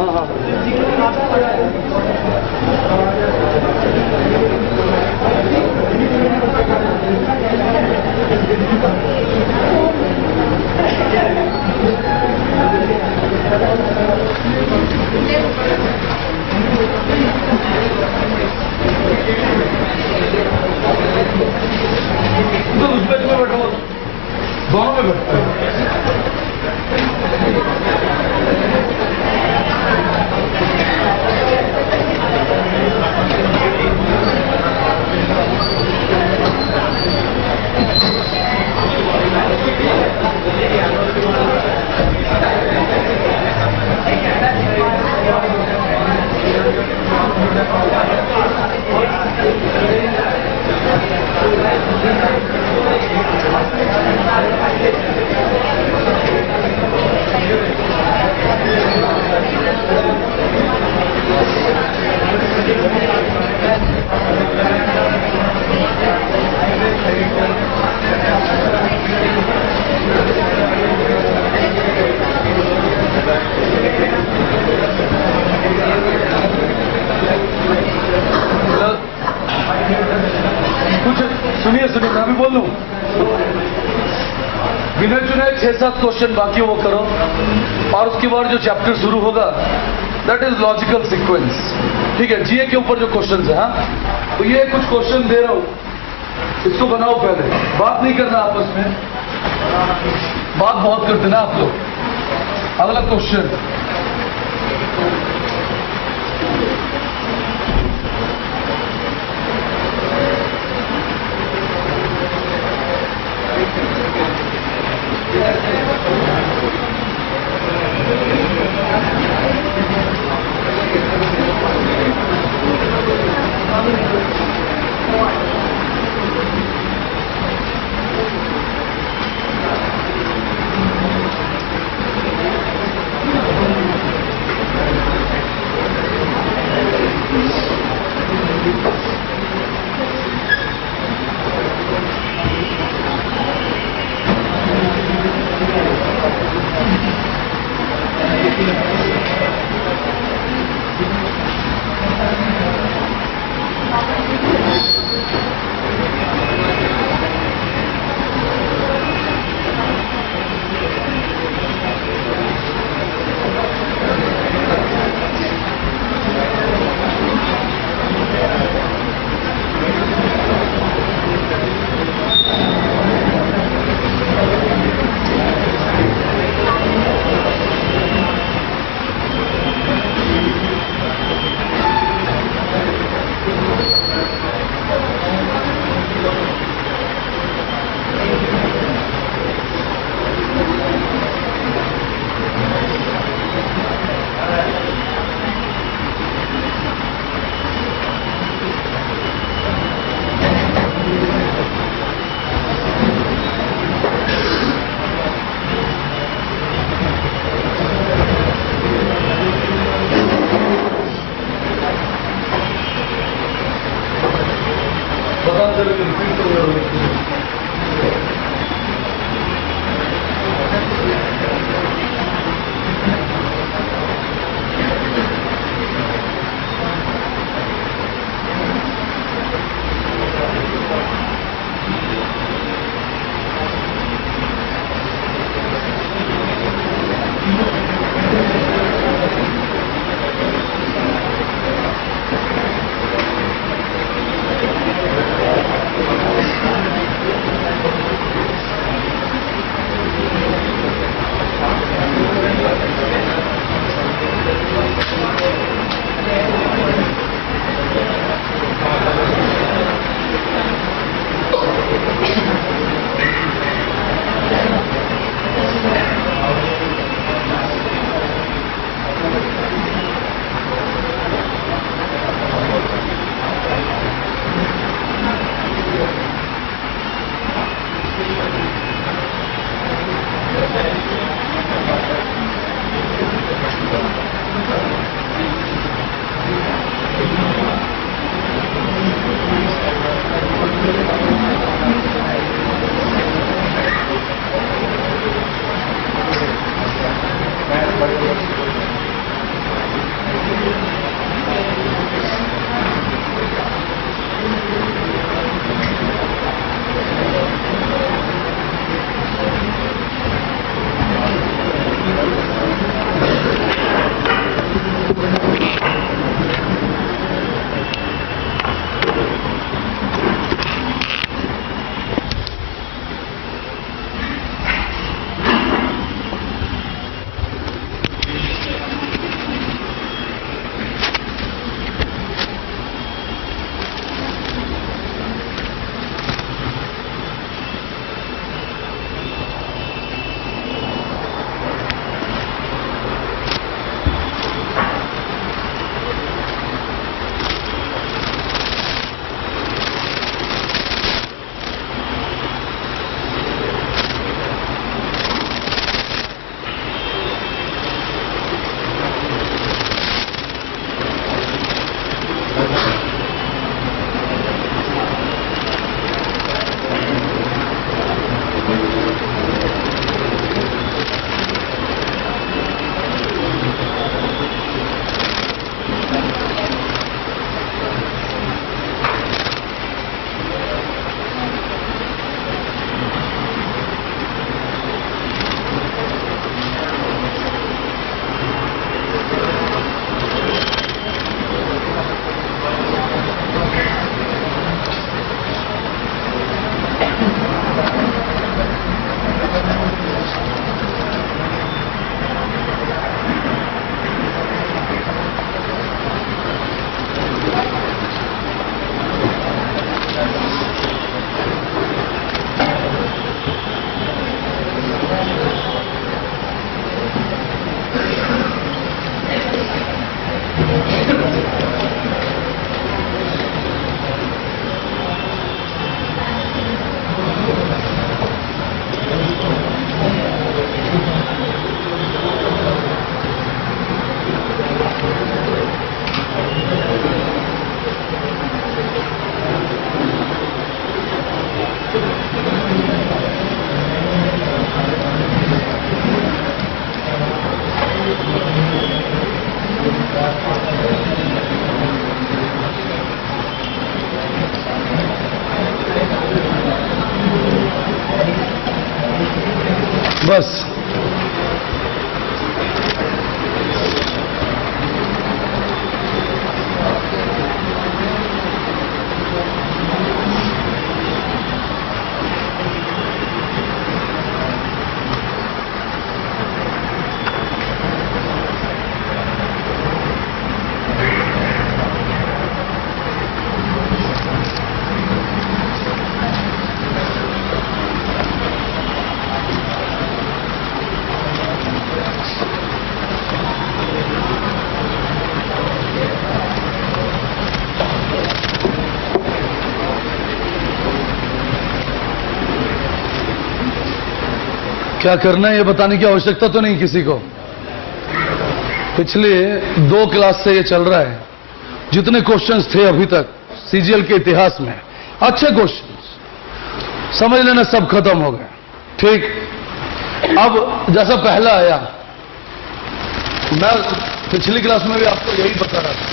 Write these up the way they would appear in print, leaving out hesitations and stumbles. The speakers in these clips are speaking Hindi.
हाँ तो उस पेज में बैठो, दोनों में बैठो। सुनिए सुनिए, मैं भी बोल लूं। बिना चुने 6-7 क्वेश्चन बाकी वो करो, और उसके बाद जो चैप्टर शुरू होगा दैट इज लॉजिकल सीक्वेंस। ठीक है, जीए के ऊपर जो क्वेश्चन है, हाँ, तो ये कुछ क्वेश्चन दे रहा हूं, इसको बनाओ। पहले बात नहीं करना आपस में, बात बहुत करते ना आप लोग। अगला क्वेश्चन, बस क्या करना है ये बताने की आवश्यकता तो नहीं किसी को। पिछले 2 क्लास से ये चल रहा है। जितने क्वेश्चंस थे अभी तक सीजीएल के इतिहास में, अच्छे क्वेश्चंस, समझ लेना सब खत्म हो गए। ठीक, अब जैसा पहला आया, मैं पिछली क्लास में भी आपको यही बता रहा था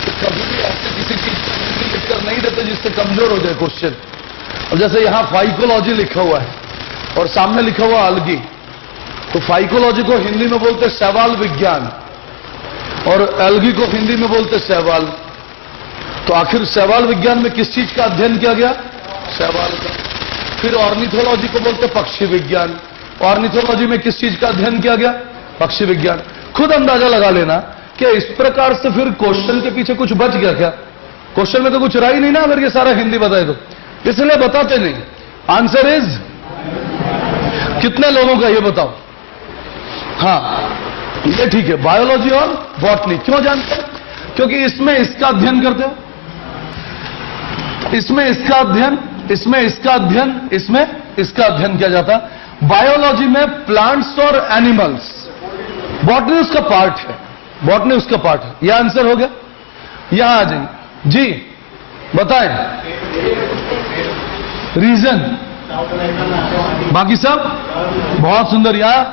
कि कभी भी ऐसे किसी चीज को लिखकर नहीं देते जिससे कमजोर हो जाए क्वेश्चन। अब जैसे यहां फाइकोलॉजी लिखा हुआ है और सामने लिखा हुआ अलगी, तो फाइकोलॉजी को हिंदी में बोलते शैवाल विज्ञान और अलगी को हिंदी में बोलते शैवाल। तो आखिर शैवाल विज्ञान में किस चीज का अध्ययन किया गया? शैवाल का। फिर ऑर्निथोलॉजी को बोलते पक्षी विज्ञान। ऑर्निथोलॉजी में किस चीज का अध्ययन किया गया? पक्षी विज्ञान। खुद अंदाजा लगा लेना कि इस प्रकार से फिर क्वेश्चन के पीछे कुछ बच गया क्या? क्वेश्चन में तो कुछ रहा ही नहीं ना अगर ये सारा हिंदी बताए तो, इसलिए बताते नहीं। आंसर इज, कितने लोगों का ये बताओ? हाँ, ये ठीक है, बायोलॉजी और बॉटनी। क्यों जानते हैं? क्योंकि इसमें इसका अध्ययन करते हो, इसमें इसका अध्ययन, इसमें इसका अध्ययन, इसमें इसका अध्ययन किया जाता है। बायोलॉजी में प्लांट्स और एनिमल्स, बॉटनी उसका पार्ट है, बॉटनी उसका पार्ट है। यह आंसर हो गया। यहां आ जाइए जी, बताएं रीजन। बाकी सब बहुत सुंदर। यहां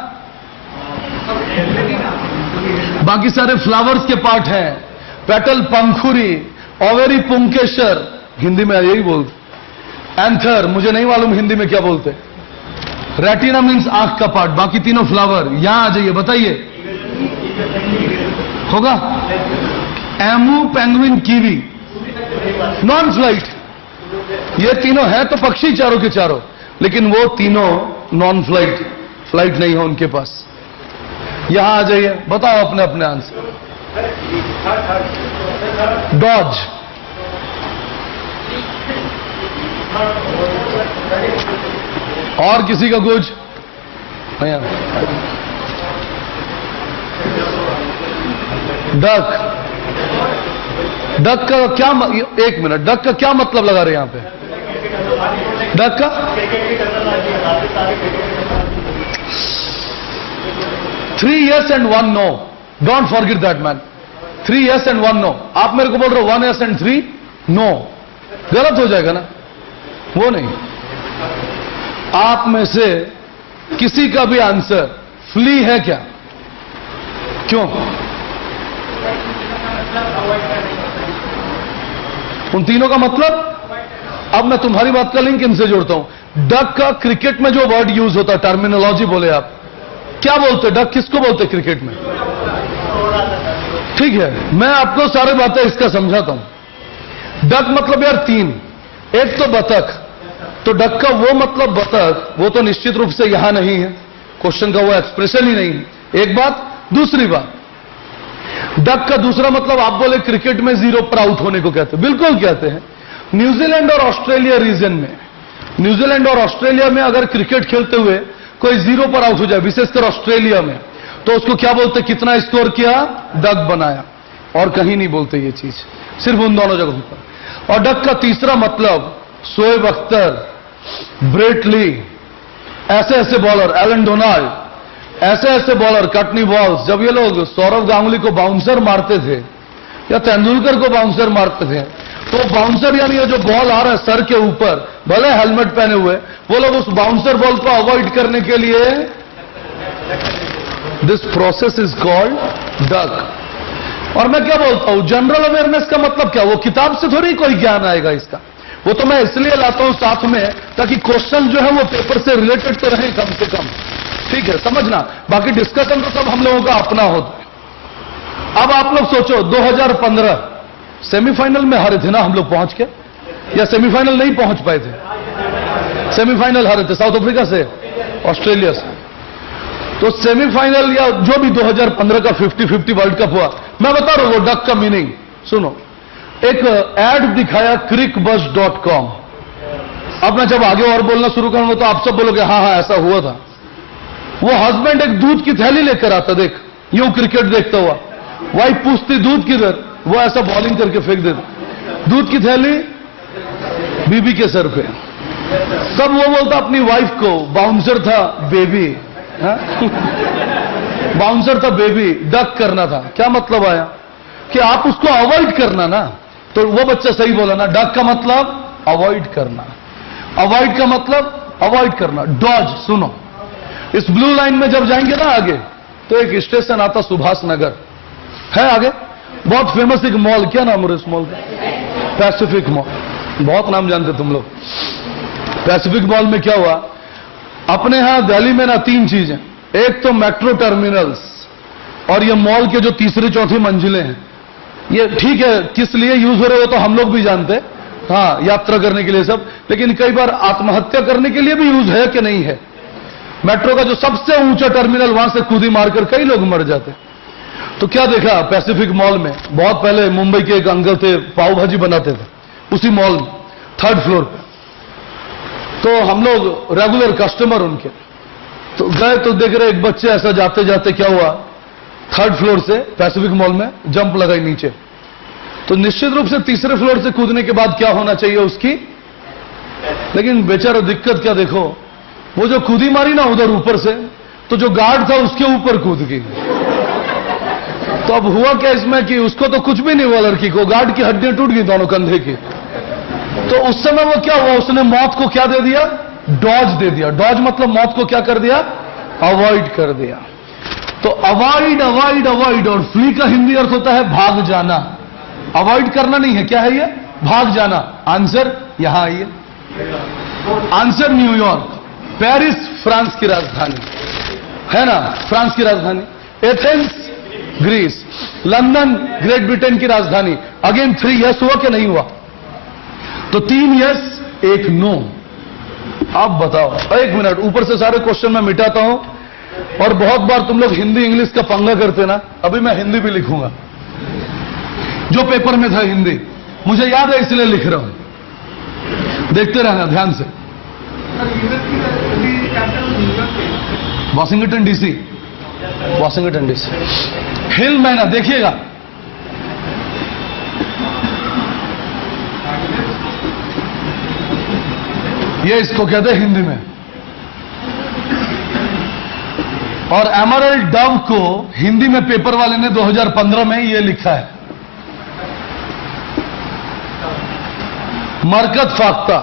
बाकी सारे फ्लावर्स के पार्ट हैं, पेटल, पंखुरी, ओवेरी, पुंकेसर, हिंदी में यही बोलते। एंथर, मुझे नहीं मालूम हिंदी में क्या बोलते। रेटिना मीन्स आंख का पार्ट। बाकी तीनों फ्लावर। यहां आ जाइए, बताइए होगा। Emu, penguin, kiwi, non flight. ये तीनों है तो पक्षी चारों के चारों, लेकिन वो तीनों नॉन फ्लाइट, फ्लाइट नहीं है उनके पास। यहां आ जाइए, बताओ अपने अपने आंसर। डॉज, और किसी का कुछ नहीं? डक, डक का क्या एक मिनट, डक का क्या मतलब लगा रहे हैं यहां पे? डक का 3 yes and 1 no. Don't forget that man. 3 yes and 1 no. आप मेरे को बोल रहे हो 1 yes and 3 no. गलत हो जाएगा ना, वो नहीं। आप में से किसी का भी आंसर फ्ली है क्या? क्यों? उन तीनों का मतलब? अब मैं तुम्हारी बात का लिंक इनसे जोड़ता हूं। डक का क्रिकेट में जो वर्ड यूज होता है, टर्मिनोलॉजी बोले आप, क्या बोलते? डक किसको बोलते क्रिकेट में? ठीक है, मैं आपको सारी बातें इसका समझाता हूं। डक मतलब यार 3, एक तो बतख, तो डक का वो मतलब बतख, वो तो निश्चित रूप से यहां नहीं है, क्वेश्चन का वो एक्सप्रेशन ही नहीं है, एक बात। दूसरी बात, डक का दूसरा मतलब आप बोले क्रिकेट में 0 पर आउट होने को कहते हैं, बिल्कुल कहते हैं। न्यूजीलैंड और ऑस्ट्रेलिया रीजन में, न्यूजीलैंड और ऑस्ट्रेलिया में अगर क्रिकेट खेलते हुए कोई 0 पर आउट हो जाए, विशेषकर ऑस्ट्रेलिया में, तो उसको क्या बोलते? कितना स्कोर किया? डक बनाया। और कहीं नहीं बोलते ये चीज, सिर्फ उन दोनों जगहों पर। और डक का तीसरा मतलब शोएब अख्तर, ब्रेट ली, ऐसे ऐसे बॉलर, एलन डोनाल्ड, ऐसे ऐसे बॉलर, कटनी बॉल्स। जब ये लोग सौरव गांगुली को बाउंसर मारते थे या तेंदुलकर को बाउंसर मारते थे, तो बाउंसर यानी ये जो बॉल आ रहा है सर के ऊपर, भले हेलमेट पहने हुए, वो लोग उस बाउंसर बॉल को अवॉइड करने के लिए, this process is called duck. और मैं क्या बोलता हूं, जनरल अवेयरनेस का मतलब क्या? वो किताब से थोड़ी कोई ज्ञान आएगा इसका। वो तो मैं इसलिए लाता हूं साथ में ताकि क्वेश्चन जो है वो पेपर से रिलेटेड तो रहे कम से कम, ठीक है, समझना। बाकी डिस्कशन तो सब हम लोगों का अपना होता है। अब आप लोग सोचो 2015 सेमीफाइनल में हारे थे ना हम लोग पहुंच के, या सेमीफाइनल नहीं पहुंच पाए थे? सेमीफाइनल हारे थे साउथ अफ्रीका से, ऑस्ट्रेलिया से। तो सेमीफाइनल या जो भी 2015 का 50-50 वर्ल्ड कप हुआ, मैं बता रहा हूं वो डक का मीनिंग सुनो। एक एड दिखाया crickbuzz.com। अब मैं जब आगे और बोलना शुरू करूंगा तो आप सब बोलोगे हाँ हाँ ऐसा हुआ था। वो हस्बैंड एक दूध की थैली लेकर आता, देख यूं क्रिकेट देखता हुआ, वाइफ पूछती दूध किधर, वो ऐसा बॉलिंग करके फेंक देता दूध की थैली बीबी के सर पे। तब वो बोलता अपनी वाइफ को, बाउंसर था बेबी, बाउंसर था बेबी, डक करना था। क्या मतलब आया कि आप उसको अवॉइड करना ना। तो वो बच्चा सही बोला ना, डक का मतलब अवॉइड करना, अवॉइड का मतलब अवॉइड करना, डॉज। सुनो, इस ब्लू लाइन में जब जाएंगे ना आगे तो एक स्टेशन आता सुभाष नगर है आगे, बहुत फेमस एक मॉल, क्या नाम है इस मॉल का? पैसिफिक मॉल, बहुत नाम जानते तुम लोग। पैसिफिक मॉल में क्या हुआ, अपने यहां दिल्ली में ना 3 चीजें, एक तो मेट्रो टर्मिनल्स और ये मॉल के जो तीसरी चौथी मंजिलें हैं, ये ठीक है किस लिए यूज हो रहे हो तो हम लोग भी जानते हैं, हाँ यात्रा करने के लिए सब, लेकिन कई बार आत्महत्या करने के लिए भी यूज है कि नहीं है। मेट्रो का जो सबसे ऊंचा टर्मिनल, वहां से कूदी मारकर कई लोग मर जाते। तो क्या देखा पैसिफिक मॉल में, बहुत पहले मुंबई के एक अंकल थे, पाव भाजी बनाते थे उसी मॉल में 3rd फ्लोर पे। तो हम लोग रेगुलर कस्टमर उनके, तो गए तो देख रहे एक बच्चे ऐसा जाते जाते क्या हुआ, 3rd फ्लोर से पैसिफिक मॉल में जंप लगाई नीचे। तो निश्चित रूप से तीसरे फ्लोर से कूदने के बाद क्या होना चाहिए उसकी, लेकिन बेचारा दिक्कत क्या देखो, वो जो कूदी मारी ना उधर ऊपर से, तो जो गार्ड था उसके ऊपर कूद गई। तो अब हुआ क्या इसमें कि उसको तो कुछ भी नहीं हुआ, लड़की को, गार्ड की हड्डियां टूट गई दोनों कंधे की। तो उस समय वो क्या हुआ, उसने मौत को क्या दे दिया, डॉज दे दिया। डॉज मतलब मौत को क्या कर दिया, अवॉइड कर दिया। तो अवॉइड अवॉइड अवॉइड, और फ्ली का हिंदी अर्थ होता है भाग जाना। अवॉइड करना नहीं है, क्या है ये, भाग जाना। आंसर यहां आइए, आंसर न्यूयॉर्क। पेरिस फ्रांस की राजधानी है ना, फ्रांस की राजधानी। Athens Greece. London Great Britain की राजधानी। अगेन 3 यस हुआ कि नहीं हुआ, तो 3 यस 1 नो। आप बताओ, 1 मिनट, ऊपर से सारे क्वेश्चन मैं मिटाता हूं। और बहुत बार तुम लोग हिंदी इंग्लिश का पंगा करते ना, अभी मैं हिंदी भी लिखूंगा, जो पेपर में था हिंदी मुझे याद है इसलिए लिख रहा हूं, देखते रहना ध्यान से। Washington DC, Washington DC. Hill myna देखिएगा, ये इसको कहते हैं हिंदी में। और एमरल्ड डव को हिंदी में पेपर वाले ने 2015 में ये लिखा है, मरकत फाख्ता,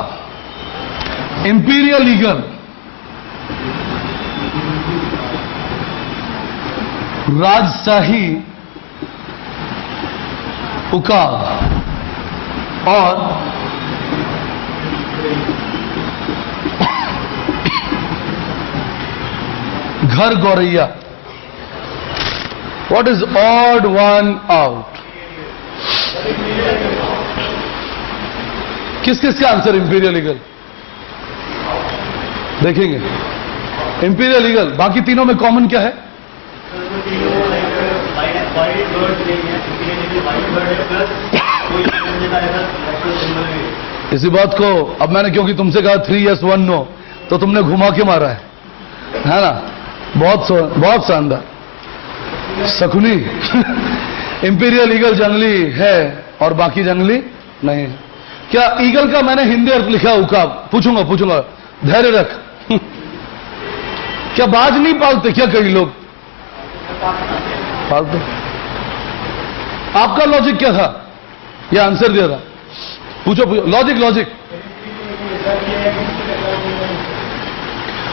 इंपीरियल ईगल, राजशाही उकाब और घर गौरैया। What is odd one out? किस किस का आंसर इंपीरियल ईगल? देखेंगे इंपीरियल ईगल। बाकी तीनों में कॉमन क्या है? इसी बात को अब मैंने क्योंकि तुमसे कहा 3 यस 1 नो, तो तुमने घुमा के मारा है ना, बहुत शानदार। शकुनी इंपीरियल ईगल जंगली है और बाकी जंगली नहीं है। क्या ईगल का मैंने हिंदी अर्थ लिखा उकाब? पूछूंगा, धैर्य रख। क्या बाज नहीं पालते क्या कई लोग? पालते। आपका लॉजिक क्या था? यह आंसर दिया था। पूछो लॉजिक।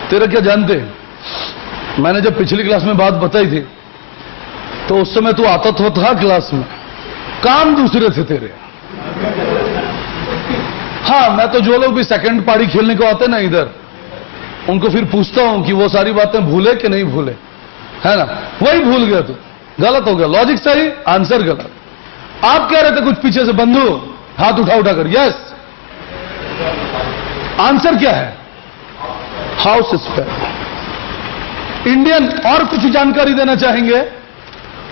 तेरा क्या जानते? मैंने जब पिछली क्लास में बात बताई थी तो उस समय तू आता तो था क्लास में, काम दूसरे थे तेरे। हाँ, मैं तो जो लोग भी सेकंड पारी खेलने को आते ना इधर, उनको फिर पूछता हूं कि वो सारी बातें भूले कि नहीं भूले, है ना? वही भूल गया तू, गलत हो गया। लॉजिक सही, आंसर गलत। आप कह रहे थे कुछ पीछे से, बंधु हाथ उठाकर, यस। आंसर क्या है? House spare. इंडियन और कुछ जानकारी देना चाहेंगे?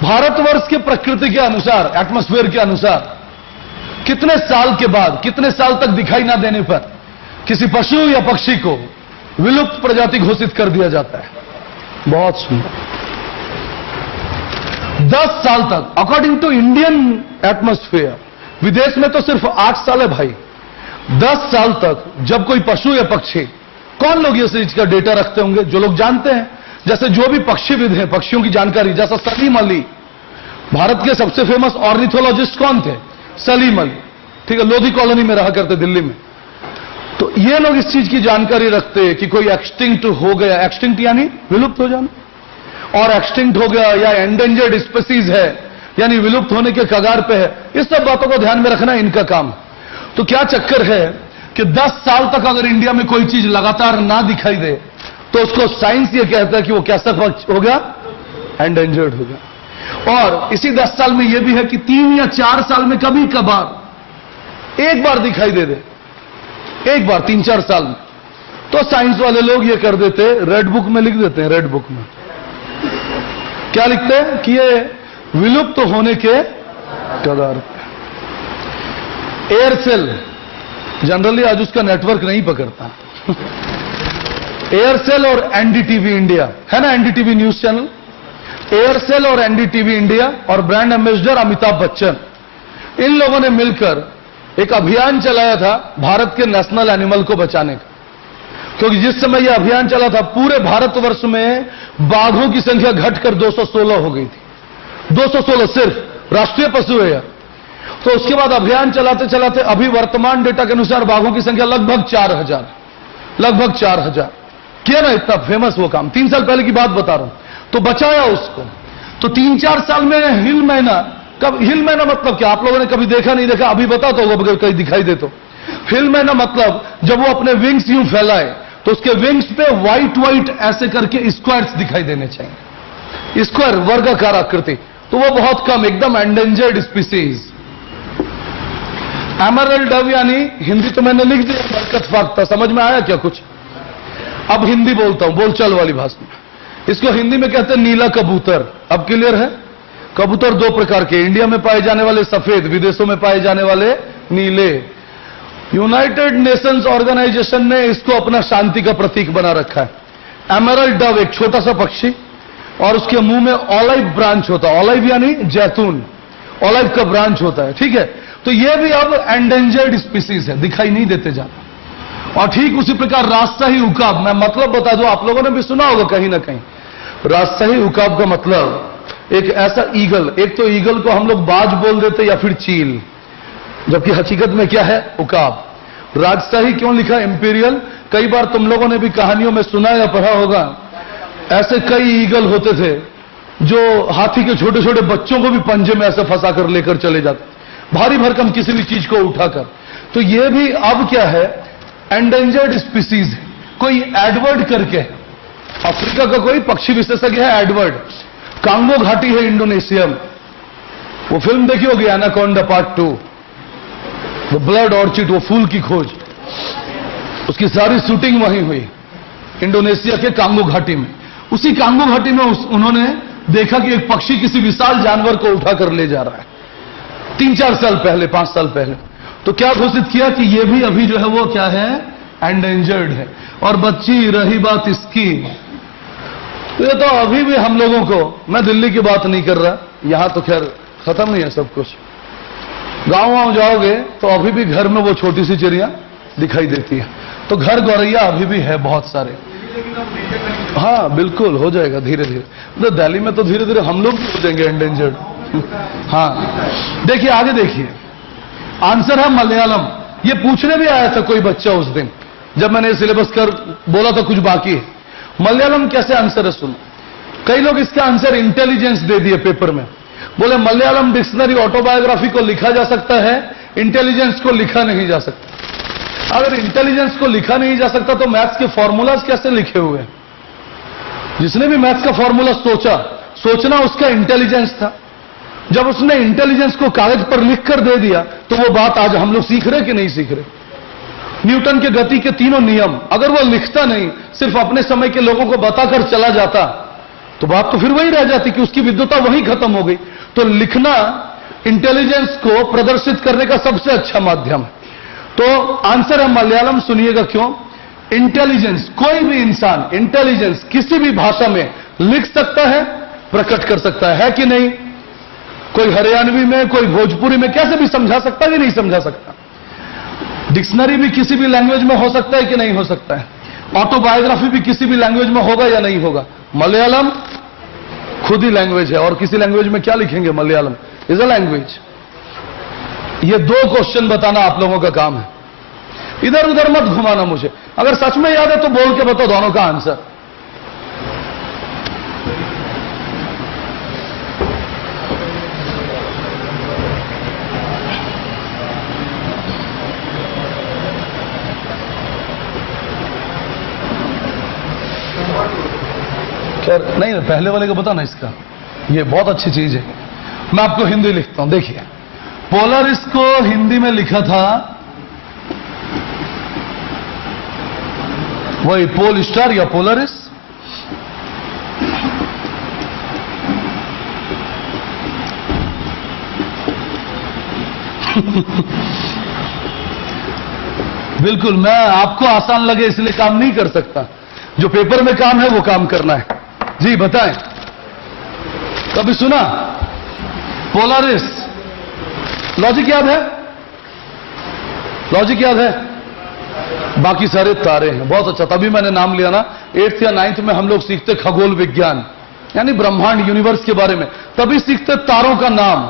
भारतवर्ष के प्रकृति के अनुसार, एटमॉस्फेयर के अनुसार, कितने साल के बाद, कितने साल तक दिखाई ना देने पर किसी पशु या पक्षी को विलुप्त प्रजाति घोषित कर दिया जाता है? बहुत सुंदर, 10 साल तक, अकॉर्डिंग टू इंडियन एटमॉस्फेयर। विदेश में तो सिर्फ 8 साल है भाई। 10 साल तक जब कोई पशु या पक्षी, कौन लोग ये चीज का डेटा रखते होंगे? जो लोग जानते हैं, जैसे जो भी पक्षीविद हैं, पक्षियों की जानकारी, जैसा सलीम अली, भारत के सबसे फेमस ऑर्निथोलॉजिस्ट कौन थे? सलीम अली, ठीक है, लोधी कॉलोनी में रहा करते दिल्ली में। तो ये लोग इस चीज की जानकारी रखते कि कोई एक्सटिंक्ट हो गया, एक्सटिंक्ट यानी विलुप्त हो जाना, और एक्सटिंक्ट हो गया या एंडेंजर्ड स्पीसीज है यानी विलुप्त होने के कगार पे है। इस सब बातों को ध्यान में रखना इनका काम। तो क्या चक्कर है कि 10 साल तक अगर इंडिया में कोई चीज लगातार ना दिखाई दे तो उसको साइंस ये कहता है कि वो कैसा हो गया? एंडेंजर्ड हो गया। और इसी 10 साल में यह भी है कि 3 या 4 साल में कभी कभार एक बार दिखाई दे दे, एक बार 3-4 साल में, तो साइंस वाले लोग ये कर देते, रेड बुक में लिख देते हैं। रेड बुक में क्या लिखते हैं? कि ये विलुप्त होने के कगार पे। एयरसेल जनरली आज उसका नेटवर्क नहीं पकड़ता। एयरसेल और एनडीटीवी इंडिया है ना, एनडीटीवी न्यूज चैनल, एयरसेल और एनडीटीवी इंडिया और ब्रांड एम्बेसडर अमिताभ बच्चन, इन लोगों ने मिलकर एक अभियान चलाया था भारत के नेशनल एनिमल को बचाने का। क्योंकि जिस समय यह अभियान चला था, पूरे भारतवर्ष में बाघों की संख्या घटकर 216 हो गई थी। 216 सिर्फ राष्ट्रीय पशु है यह। तो उसके बाद अभियान चलाते चलाते अभी वर्तमान डेटा के अनुसार बाघों की संख्या लगभग 4000, लगभग 4000। किया ना इतना फेमस वो काम, 3 साल पहले की बात बता रहा हूं। तो बचाया उसको। तो 3-4 साल में हिल मैना, कब हिल मैना मतलब क्या? आप लोगों ने कभी देखा नहीं देखा? अभी बता तो अगर कहीं दिखाई दे तो। हिल मैना मतलब जब वो अपने विंग्स यूं फैलाए तो उसके विंग्स पे व्हाइट व्हाइट ऐसे करके स्क्वायर्स दिखाई देने चाहिए, स्क्वायर, वर्गाकार आकृति। तो वो बहुत कम, एकदम एंडेंजर्ड स्पीसीज। एमरल्ड डव यानी, हिंदी तो मैंने लिख दिया, बरकत फाख्ता, समझ में आया क्या कुछ? अब हिंदी बोलता हूं, बोलचाल वाली भाषा में। इसको हिंदी में कहते हैं नीला कबूतर। अब क्लियर है? कबूतर 2 प्रकार के, इंडिया में पाए जाने वाले सफेद, विदेशों में पाए जाने वाले नीले। यूनाइटेड नेशंस ऑर्गेनाइजेशन ने इसको अपना शांति का प्रतीक बना रखा है। एमरल्ड डव एक छोटा सा पक्षी, और उसके मुंह में ऑलिव ब्रांच होता है। ऑलिव यानी जैतून, ऑलिव का ब्रांच होता है, ठीक है। तो ये भी अब एंडेंजर्ड स्पीसीज है, दिखाई नहीं देते ज्यादा। और ठीक उसी प्रकार राजशाही उकाब, मैं मतलब बता दूं, आप लोगों ने भी सुना होगा कहीं ना कहीं। राजशाही उकाब का मतलब एक ऐसा ईगल, एक तो ईगल को हम लोग बाज बोल देते या फिर चील, जबकि हकीकत में क्या है? उकाब। राजशाही क्यों लिखा? इंपीरियल। कई बार तुम लोगों ने भी कहानियों में सुना या पढ़ा होगा, ऐसे कई ईगल होते थे जो हाथी के छोटे छोटे बच्चों को भी पंजे में ऐसे फंसा कर लेकर चले जाते, भारी भरकम किसी भी चीज को उठाकर। तो ये भी अब क्या है? एंडेंजर्ड स्पीसीज है। कोई एडवर्ड करके, अफ्रीका का कोई पक्षी विशेषज्ञ है एडवर्ड, कांगो घाटी है इंडोनेशिया में। वो फिल्म देखी होगी anaconda part 2, the blood orchid, वो फूल की खोज, उसकी सारी शूटिंग वहीं हुई इंडोनेशिया के कांगो घाटी में। उसी कांगो घाटी में उन्होंने देखा कि एक पक्षी किसी विशाल जानवर को उठाकर ले जा रहा है, 3-4 साल पहले, 5 साल पहले। तो क्या घोषित किया कि ये भी अभी जो है वो क्या है? एंडेंजर्ड है। और बच्ची रही बात इसकी, तो ये तो अभी भी हम लोगों को, मैं दिल्ली की बात नहीं कर रहा, यहां तो खैर खत्म नहीं है सब कुछ। गांव जाओगे तो अभी भी घर में वो छोटी सी चिड़िया दिखाई देती है। तो घर गौरैया अभी भी है बहुत सारे। हाँ बिल्कुल हो जाएगा धीरे धीरे। तो दिल्ली में तो धीरे धीरे हम लोग भी हो जाएंगे एंडेंजर्ड। हाँ देखिए आगे देखिए, आंसर है मलयालम। ये पूछने भी आया था कोई बच्चा उस दिन जब मैंने सिलेबस कर बोला था कुछ बाकी है। मलयालम कैसे आंसर है सुनो। कई लोग इसका आंसर इंटेलिजेंस दे दिए पेपर में, बोले मलयालम डिक्शनरी ऑटोबायोग्राफी को लिखा जा सकता है, इंटेलिजेंस को लिखा नहीं जा सकता। अगर इंटेलिजेंस को लिखा नहीं जा सकता तो मैथ्स के फॉर्मूलाज कैसे लिखे हुए हैं? जिसने भी मैथ्स का फॉर्मूला सोचना उसका इंटेलिजेंस था। जब उसने इंटेलिजेंस को कागज पर लिखकर दे दिया तो वो बात आज हम लोग सीख रहे कि नहीं सीख रहे? न्यूटन के गति के तीनों नियम अगर वो लिखता नहीं, सिर्फ अपने समय के लोगों को बताकर चला जाता, तो बात तो फिर वही रह जाती कि उसकी विद्वता वहीं खत्म हो गई। तो लिखना इंटेलिजेंस को प्रदर्शित करने का सबसे अच्छा माध्यम है। तो आंसर है मलयालम। सुनिएगा क्यों। इंटेलिजेंस, कोई भी इंसान इंटेलिजेंस किसी भी भाषा में लिख सकता है, प्रकट कर सकता है कि नहीं? कोई हरियाणवी में, कोई भोजपुरी में, कैसे भी समझा सकता है कि नहीं समझा सकता? डिक्शनरी भी किसी भी लैंग्वेज में हो सकता है कि नहीं हो सकता है? ऑटोबायोग्राफी भी किसी भी लैंग्वेज में होगा या नहीं होगा? मलयालम खुद ही लैंग्वेज है, और किसी लैंग्वेज में क्या लिखेंगे? Malayalam is a language. ये दो क्वेश्चन बताना आप लोगों का काम है, इधर उधर मत घुमाना मुझे। अगर सच में याद है तो बोल के बताओ दोनों का आंसर। खैर नहीं, पहले वाले को बताना इसका, ये बहुत अच्छी चीज है। मैं आपको हिंदी लिखता हूं, देखिए। पोलरिस को हिंदी में लिखा था वही पोल स्टार या पोलरिस। बिल्कुल, मैं आपको आसान लगे इसलिए काम नहीं कर सकता। जो पेपर में काम है वो काम करना है। जी बताएं, कभी सुना पोलरिस? लॉजिक याद है? लॉजिक याद है? बाकी सारे तारे हैं। बहुत अच्छा, तभी मैंने नाम लिया ना। 8th या 9th में हम लोग सीखते खगोल विज्ञान, यानी ब्रह्मांड यूनिवर्स के बारे में, तभी सीखते तारों का नाम।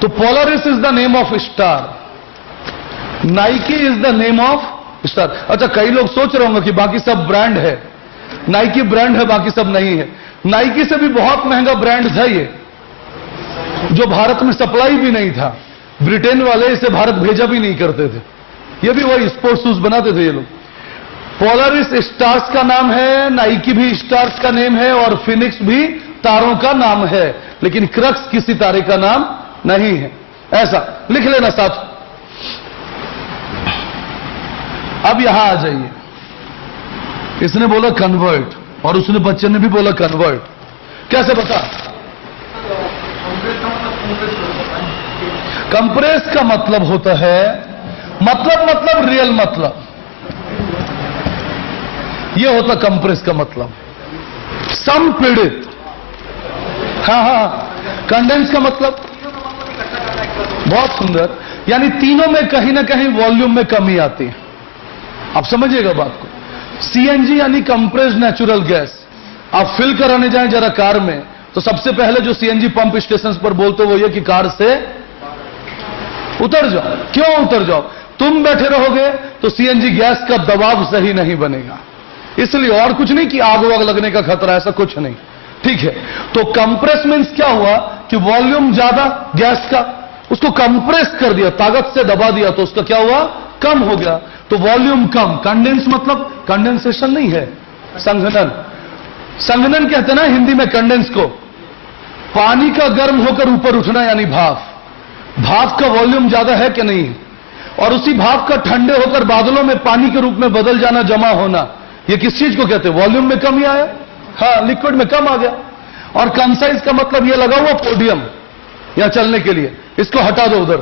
तो Polaris is the name of star, Nike is the name of star. अच्छा, कई लोग सोच रहे होंगे कि बाकी सब ब्रांड है, नाइकी ब्रांड है बाकी सब नहीं है। नाइकी से भी बहुत महंगा ब्रांड था ये, जो भारत में सप्लाई भी नहीं था। ब्रिटेन वाले इसे भारत भेजा भी नहीं करते थे। ये भी वही स्पोर्ट्स शूज बनाते थे ये लोग। पोलरिस स्टार्स का नाम है, नाइकी भी स्टार्स का नेम है, और फिनिक्स भी तारों का नाम है, लेकिन क्रक्स किसी तारे का नाम नहीं है। ऐसा लिख लेना साथ। अब यहां आ जाइए। इसने बोला कन्वर्ट, और उसने बच्चे ने भी बोला कन्वर्ट। कैसे बता? कंप्रेस का मतलब होता है, मतलब रियल मतलब, यह होता कंप्रेस का मतलब। संपीड़ित, हाँ। कंडेंस का मतलब बहुत सुंदर, यानी तीनों में कहीं ना कहीं वॉल्यूम में कमी आती है। आप समझिएगा बात को। सीएनजी यानी कंप्रेस्ड नेचुरल गैस। आप फिल कराने जाएं जरा कार में, तो सबसे पहले जो सीएनजी पंप स्टेशन पर बोलते हो वो ये कि कार से उतर जाओ। क्यों उतर जाओ? तुम बैठे रहोगे तो सीएनजी गैस का दबाव सही नहीं बनेगा, इसलिए, और कुछ नहीं कि आग वाग लगने का खतरा, ऐसा कुछ नहीं। ठीक है, तो कंप्रेस मीन्स क्या हुआ कि वॉल्यूम ज्यादा गैस का, उसको कंप्रेस कर दिया, ताकत से दबा दिया, तो उसका क्या हुआ? कम हो गया, तो वॉल्यूम कम। कंडेंस मतलब कंडेंसेशन नहीं है, संघनन। संघनन कहते ना हिंदी में कंडेंस को। पानी का गर्म होकर ऊपर उठना यानी भाप। भाप का वॉल्यूम ज्यादा है कि नहीं? और उसी भाप का ठंडे होकर बादलों में पानी के रूप में बदल जाना, जमा होना, ये किस चीज को कहते हैं? वॉल्यूम में कमी आया, हाँ, लिक्विड में कम आ गया। और कंसाइज का मतलब ये लगा हुआ पोडियम या चलने के लिए, इसको हटा दो उधर,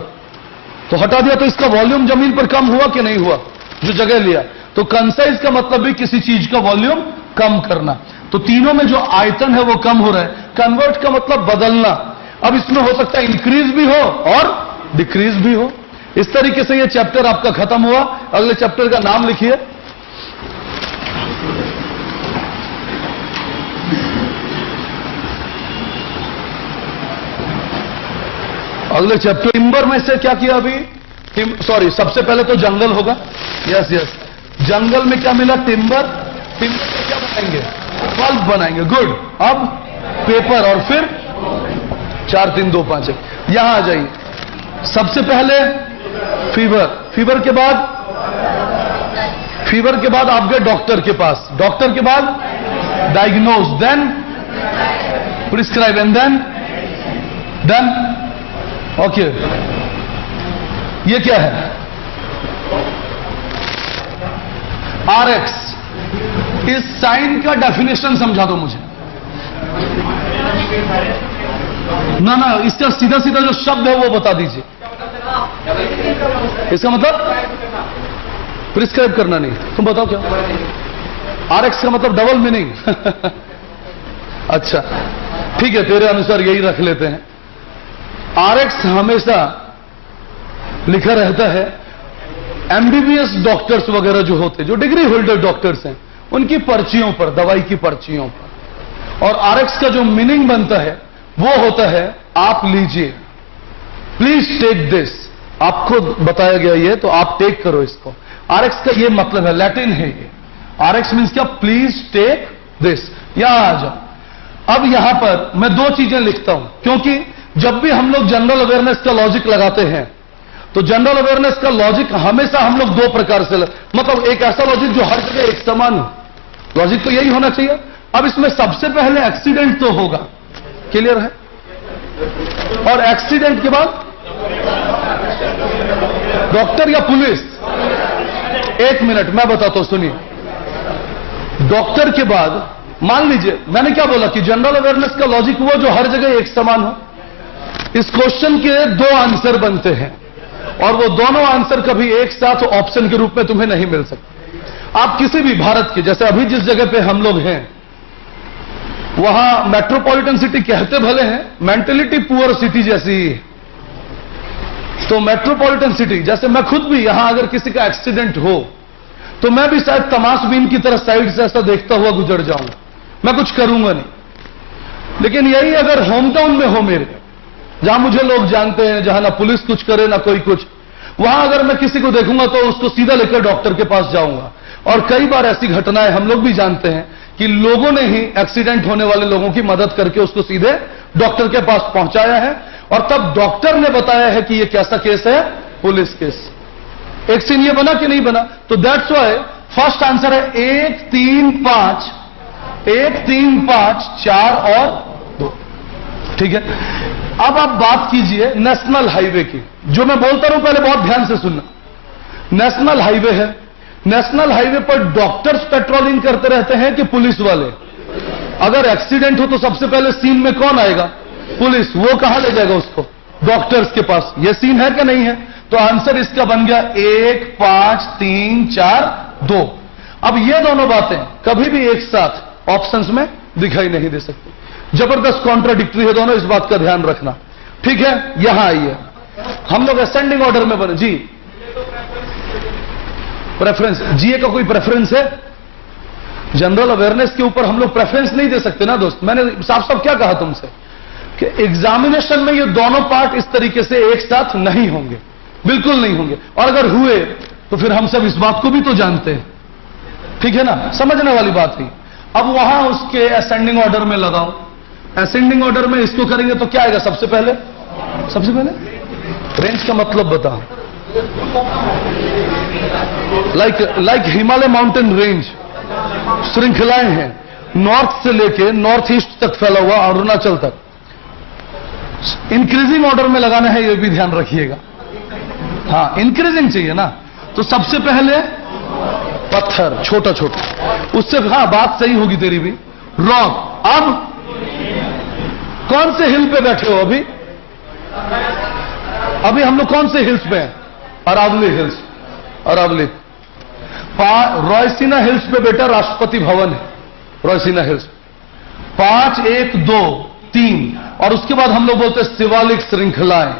तो हटा दिया, तो इसका वॉल्यूम जमीन पर कम हुआ कि नहीं हुआ, जो जगह लिया। तो कंसाइज का मतलब भी किसी चीज का वॉल्यूम कम करना। तो तीनों में जो आयतन है वो कम हो रहा है। कन्वर्ट का मतलब बदलना। अब इसमें हो सकता है इंक्रीज भी हो और डिक्रीज भी हो। इस तरीके से ये चैप्टर आपका खत्म हुआ। अगले चैप्टर का नाम लिखिए। अगले चैप्टर टिम्बर में से क्या किया अभी? सॉरी, सबसे पहले तो जंगल होगा। यस यस, जंगल में क्या मिला? टिम्बर। टिम्बर से क्या बनाएंगे? बल्ब बनाएंगे। गुड। अब पेपर और फिर 4 3 2 5 1। यहां आ जाइए। सबसे पहले फीवर, फीवर के बाद आप गए डॉक्टर के पास, डॉक्टर के बाद diagnose, then prescribe and then okay. ये क्या है? RX। इस साइन का डेफिनेशन समझा दो मुझे। ना इसका सीधा सीधा जो शब्द है वो बता दीजिए। इसका मतलब प्रिस्क्राइब करना नहीं। तुम बताओ क्या? RX का मतलब डबल मीनिंग। अच्छा ठीक है, तेरे अनुसार यही रख लेते हैं। RX हमेशा लिखा रहता है MBBS डॉक्टर्स वगैरह जो होते, जो डिग्री होल्डर डॉक्टर्स हैं, उनकी पर्चियों पर, दवाई की पर्चियों पर। और RX का जो मीनिंग बनता है वो होता है आप लीजिए, प्लीज टेक दिस। आपको बताया गया ये, तो आप टेक करो इसको। RX का ये मतलब है, लैटिन है ये। RX मीन्स क्या? Please take this. यहां आ जाओ। अब यहां पर मैं 2 चीजें लिखता हूं, क्योंकि जब भी हम लोग जनरल अवेयरनेस का लॉजिक लगाते हैं तो जनरल अवेयरनेस का लॉजिक हमेशा हम लोग 2 प्रकार से मतलब एक ऐसा लॉजिक जो हर जगह एक समान हो। लॉजिक तो यही होना चाहिए। अब इसमें सबसे पहले एक्सीडेंट तो होगा, क्लियर है? और एक्सीडेंट के बाद डॉक्टर या पुलिस। 1 मिनट मैं बताता हूं, सुनिए। डॉक्टर के बाद मान लीजिए मैंने क्या बोला कि जनरल अवेयरनेस का लॉजिक वो जो हर जगह एक समान हो। इस क्वेश्चन के 2 आंसर बनते हैं और वो दोनों आंसर कभी एक साथ ऑप्शन के रूप में तुम्हें नहीं मिल सकते। आप किसी भी भारत के, जैसे अभी जिस जगह पे हम लोग हैं वहां मेट्रोपॉलिटन सिटी कहते भले हैं, मेंटेलिटी पुअर सिटी जैसी ही है। तो मेट्रोपॉलिटन सिटी, जैसे मैं खुद भी यहां अगर किसी का एक्सीडेंट हो तो मैं भी शायद तमाशबीन की तरह साइड से ऐसा देखता हुआ गुजर जाऊंगा, मैं कुछ करूंगा नहीं। लेकिन यही अगर होम टाउन में हो मेरे, जहां मुझे लोग जानते हैं, जहां ना पुलिस कुछ करे ना कोई कुछ, वहां अगर मैं किसी को देखूंगा तो उसको सीधा लेकर डॉक्टर के पास जाऊंगा। और कई बार ऐसी घटनाएं हम लोग भी जानते हैं कि लोगों ने ही एक्सीडेंट होने वाले लोगों की मदद करके उसको सीधे डॉक्टर के पास पहुंचाया है, और तब डॉक्टर ने बताया है कि ये कैसा केस है? Police case. एक सीन ये बना कि नहीं बना? तो दैट्स व्हाई फर्स्ट आंसर है 1 3 5 1 3 5 4 और 2। ठीक है। अब आप बात कीजिए नेशनल हाईवे की। जो मैं बोलता रहूं पहले बहुत ध्यान से सुनना। नेशनल हाईवे है, नेशनल हाईवे पर डॉक्टर्स पेट्रोलिंग करते रहते हैं कि पुलिस वाले? अगर एक्सीडेंट हो तो सबसे पहले सीन में कौन आएगा? पुलिस। वो कहां ले जाएगा उसको? डॉक्टर्स के पास। ये सीन है कि नहीं है? तो आंसर इसका बन गया 1 5 3 4 2। अब ये दोनों बातें कभी भी एक साथ ऑप्शंस में दिखाई नहीं दे सकती, जबरदस्त कॉन्ट्राडिक्टरी है दोनों, इस बात का ध्यान रखना। ठीक है। यहां आइए, हम लोग असेंडिंग ऑर्डर में बने। जी प्रेफरेंस, जीए का कोई प्रेफरेंस है? जनरल अवेयरनेस के ऊपर हम लोग प्रेफरेंस नहीं दे सकते ना दोस्त। मैंने साफ साफ क्या कहा तुमसे कि एग्जामिनेशन में ये दोनों पार्ट इस तरीके से एक साथ नहीं होंगे, बिल्कुल नहीं होंगे। और अगर हुए तो फिर हम सब इस बात को भी तो जानते हैं। ठीक है ना? समझने वाली बात ही। अब वहां उसके असेंडिंग ऑर्डर में लगाओ। असेंडिंग ऑर्डर में इसको करेंगे तो क्या आएगा? सबसे पहले रेंज का मतलब बताओ। लाइक हिमालय माउंटेन रेंज श्रृंखलाएं हैं, नॉर्थ से लेके नॉर्थ ईस्ट तक फैला हुआ, अरुणाचल तक। इंक्रीजिंग ऑर्डर में लगाना है, यह भी ध्यान रखिएगा। हाँ, इंक्रीजिंग चाहिए ना। तो सबसे पहले पत्थर, छोटा छोटा, उससे हाँ बात सही होगी तेरी भी, रॉक। अब कौन से हिल पे बैठे हो? अभी हम लोग कौन से हिल्स पे हैं? अरावली हिल्स। अरावली रॉयसीना हिल्स पे बेटा राष्ट्रपति भवन है, रॉयसीना हिल्स। 5 1 2 3, और उसके बाद हम लोग बोलते हैं शिवालिक श्रृंखलाएं,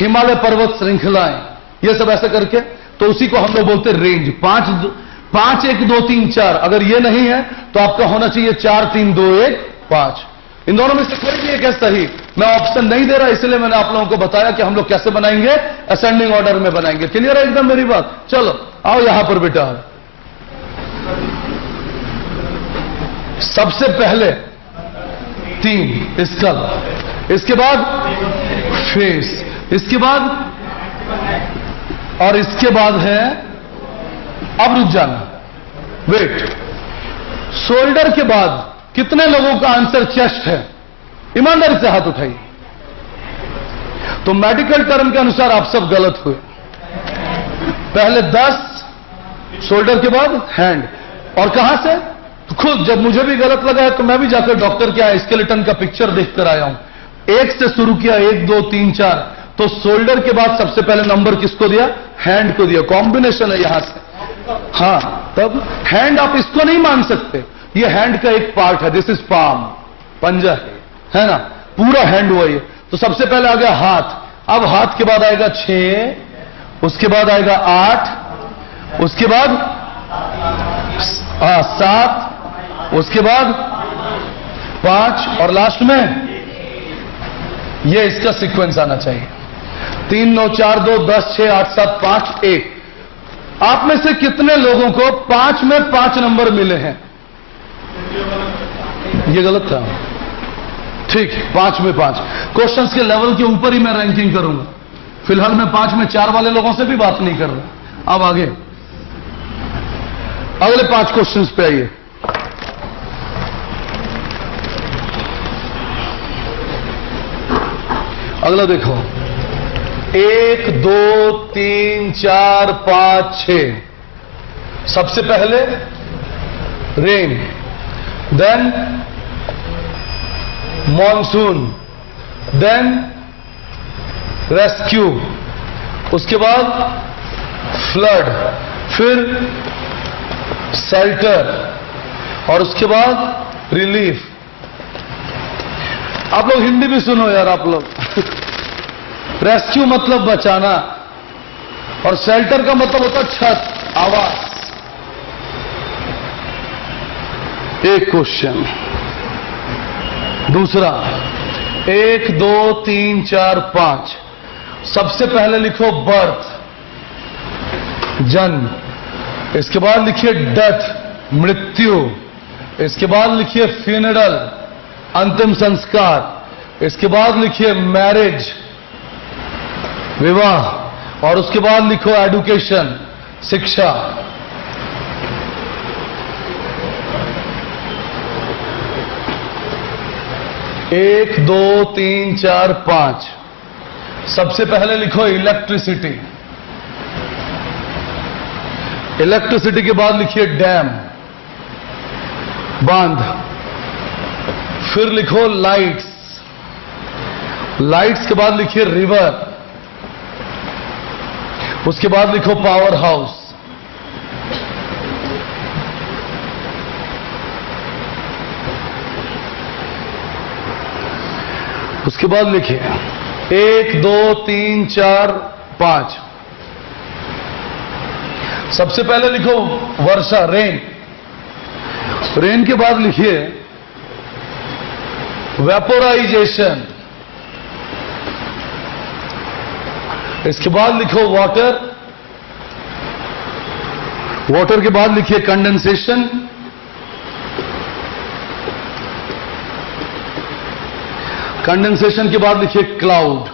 हिमालय पर्वत श्रृंखलाएं, ये सब ऐसे करके, तो उसी को हम लोग बोलते हैं रेंज। 5 1 2 3 4। अगर ये नहीं है तो आपका होना चाहिए 4 3 2 1 5। इन दोनों में से कोई भी एक है सही। मैं ऑप्शन नहीं दे रहा, इसलिए मैंने आप लोगों को बताया कि हम लोग कैसे बनाएंगे, असेंडिंग ऑर्डर में बनाएंगे। क्लियर है एकदम मेरी बात? चलो आओ यहां पर बेटा। सबसे पहले 3 स्कल, इसके बाद फेस, इसके बाद और इसके बाद है, अब रुक जाना, वेट, शोल्डर के बाद कितने लोगों का आंसर चेस्ट है? ईमानदारी से हाथ उठाइए। तो मेडिकल टर्म के अनुसार आप सब गलत हुए। पहले 10, शोल्डर के बाद हैंड, और कहां से? तो खुद जब मुझे भी गलत लगा है तो मैं भी जाकर डॉक्टर के यहाँ स्केलेटन का पिक्चर देखकर आया हूं। 1 से शुरू किया, 1 2 3 4, तो शोल्डर के बाद सबसे पहले नंबर किसको दिया? हैंड को दिया। कॉम्बिनेशन है यहां से। हां, तब हैंड आप इसको नहीं मान सकते, ये हैंड का एक पार्ट है। दिस इज पाम, पंजा है ना, पूरा हैंड हुआ ये। तो सबसे पहले आ गया हाथ, अब हाथ के बाद आएगा 6, उसके बाद आएगा 8, उसके बाद 7, उसके बाद 5 और लास्ट में ये इसका सीक्वेंस आना चाहिए। 3 9 4 2 10 6 8 7 5 1। आप में से कितने लोगों को 5 में 5 नंबर मिले हैं? ये गलत था। ठीक, 5 में 5। क्वेश्चंस के लेवल के ऊपर ही मैं रैंकिंग करूंगा। फिलहाल मैं 5 में 4 वाले लोगों से भी बात नहीं कर रहा। अब आगे अगले 5 क्वेश्चंस पे आइए। अगला देखो, 1 2 3 4 5 6। सबसे पहले rain, then monsoon, then rescue, उसके बाद फ्लड, फिर शेल्टर और उसके बाद रिलीफ। आप लोग हिंदी भी सुनो यार आप लोग। रेस्क्यू मतलब बचाना और शेल्टर का मतलब होता है छत, आवास। एक क्वेश्चन। दूसरा, 1 2 3 4 5। सबसे पहले लिखो बर्थ, जन्म, इसके बाद लिखिए डेथ, मृत्यु, इसके बाद लिखिए फ्यूनरल, अंतिम संस्कार, इसके बाद लिखिए मैरिज, विवाह, और उसके बाद लिखो एजुकेशन, शिक्षा। एक 2 3 4 5। सबसे पहले लिखो इलेक्ट्रिसिटी, इलेक्ट्रिसिटी के बाद लिखिए डैम, बांध, फिर लिखो लाइट्स, लाइट्स के बाद लिखिए रिवर, उसके बाद लिखो पावर हाउस, उसके बाद लिखिए 1 2 3 4 5। सबसे पहले लिखो वर्षा, रेन, रेन के बाद लिखिए वेपोराइजेशन, इसके बाद लिखो वाटर, वाटर के बाद लिखिए कंडेंसेशन, कंडेंसेशन के बाद लिखिए क्लाउड,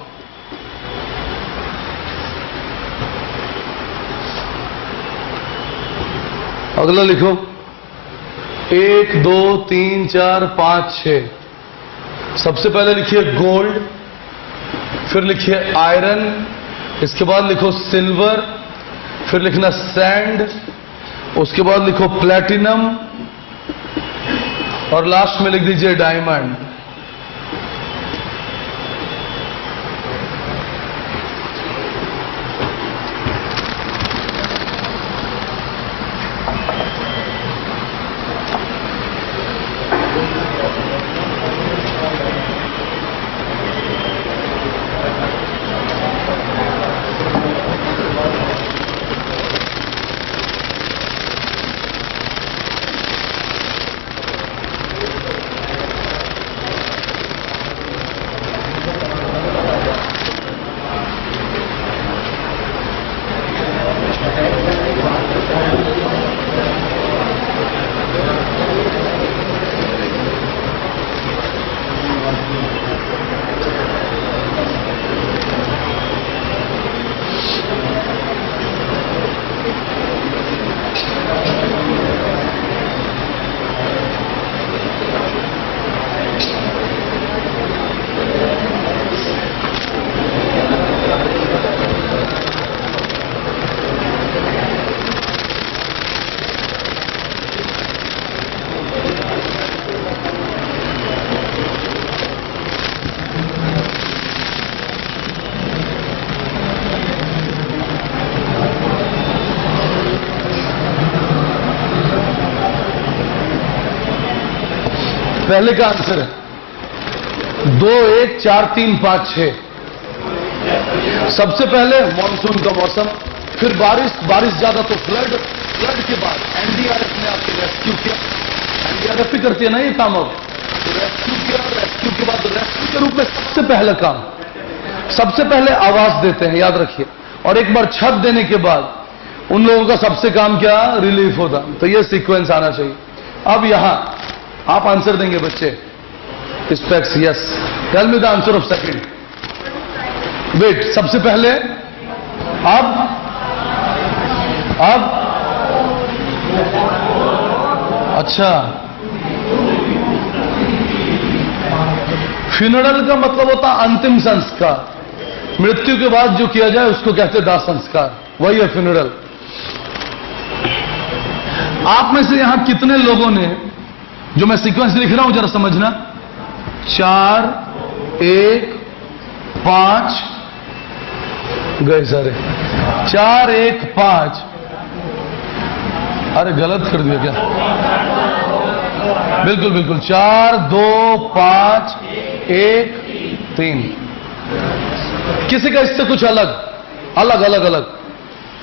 अगला लिखो 1 2 3 4 5 6। सबसे पहले लिखिए गोल्ड, फिर लिखिए आयरन, इसके बाद लिखो सिल्वर, फिर लिखना सैंड, उसके बाद लिखो प्लैटिनम और लास्ट में लिख दीजिए डायमंड। पहले का आंसर है 2, 1, 4, 3, 5, 6। सबसे पहले मॉनसून का मौसम, फिर बारिश ज्यादा तो फ्लड के बाद एनडीआरएफ ने आपके रेस्क्यू किया। एनडीआरएफ ही करती है ना ये काम। अब तो रेस्क्यू किया, रेस्क्यू के बाद रेस्क्यू के रूप में सबसे पहला काम, सबसे पहले आवास देते हैं, याद रखिए। और एक बार छत देने के बाद उन लोगों का सबसे काम क्या, रिलीफ होता। तो ये सीक्वेंस आना चाहिए। अब यहां आप आंसर देंगे बच्चे। Specs, yes. Tell me the answer of second. Wait, सबसे पहले अब अच्छा, फ्यूनरल का मतलब होता अंतिम संस्कार। मृत्यु के बाद जो किया जाए उसको कहते हैं दाह संस्कार, वही है फ्यूनरल। आप में से यहां कितने लोगों ने, जो मैं सीक्वेंस लिख रहा हूं जरा समझना, 4, 1, 5 गए सारे, 4, 1, 5। अरे गलत कर दिया क्या? बिल्कुल बिल्कुल, 4, 2, 5, 1, 3। किसी का इससे कुछ अलग?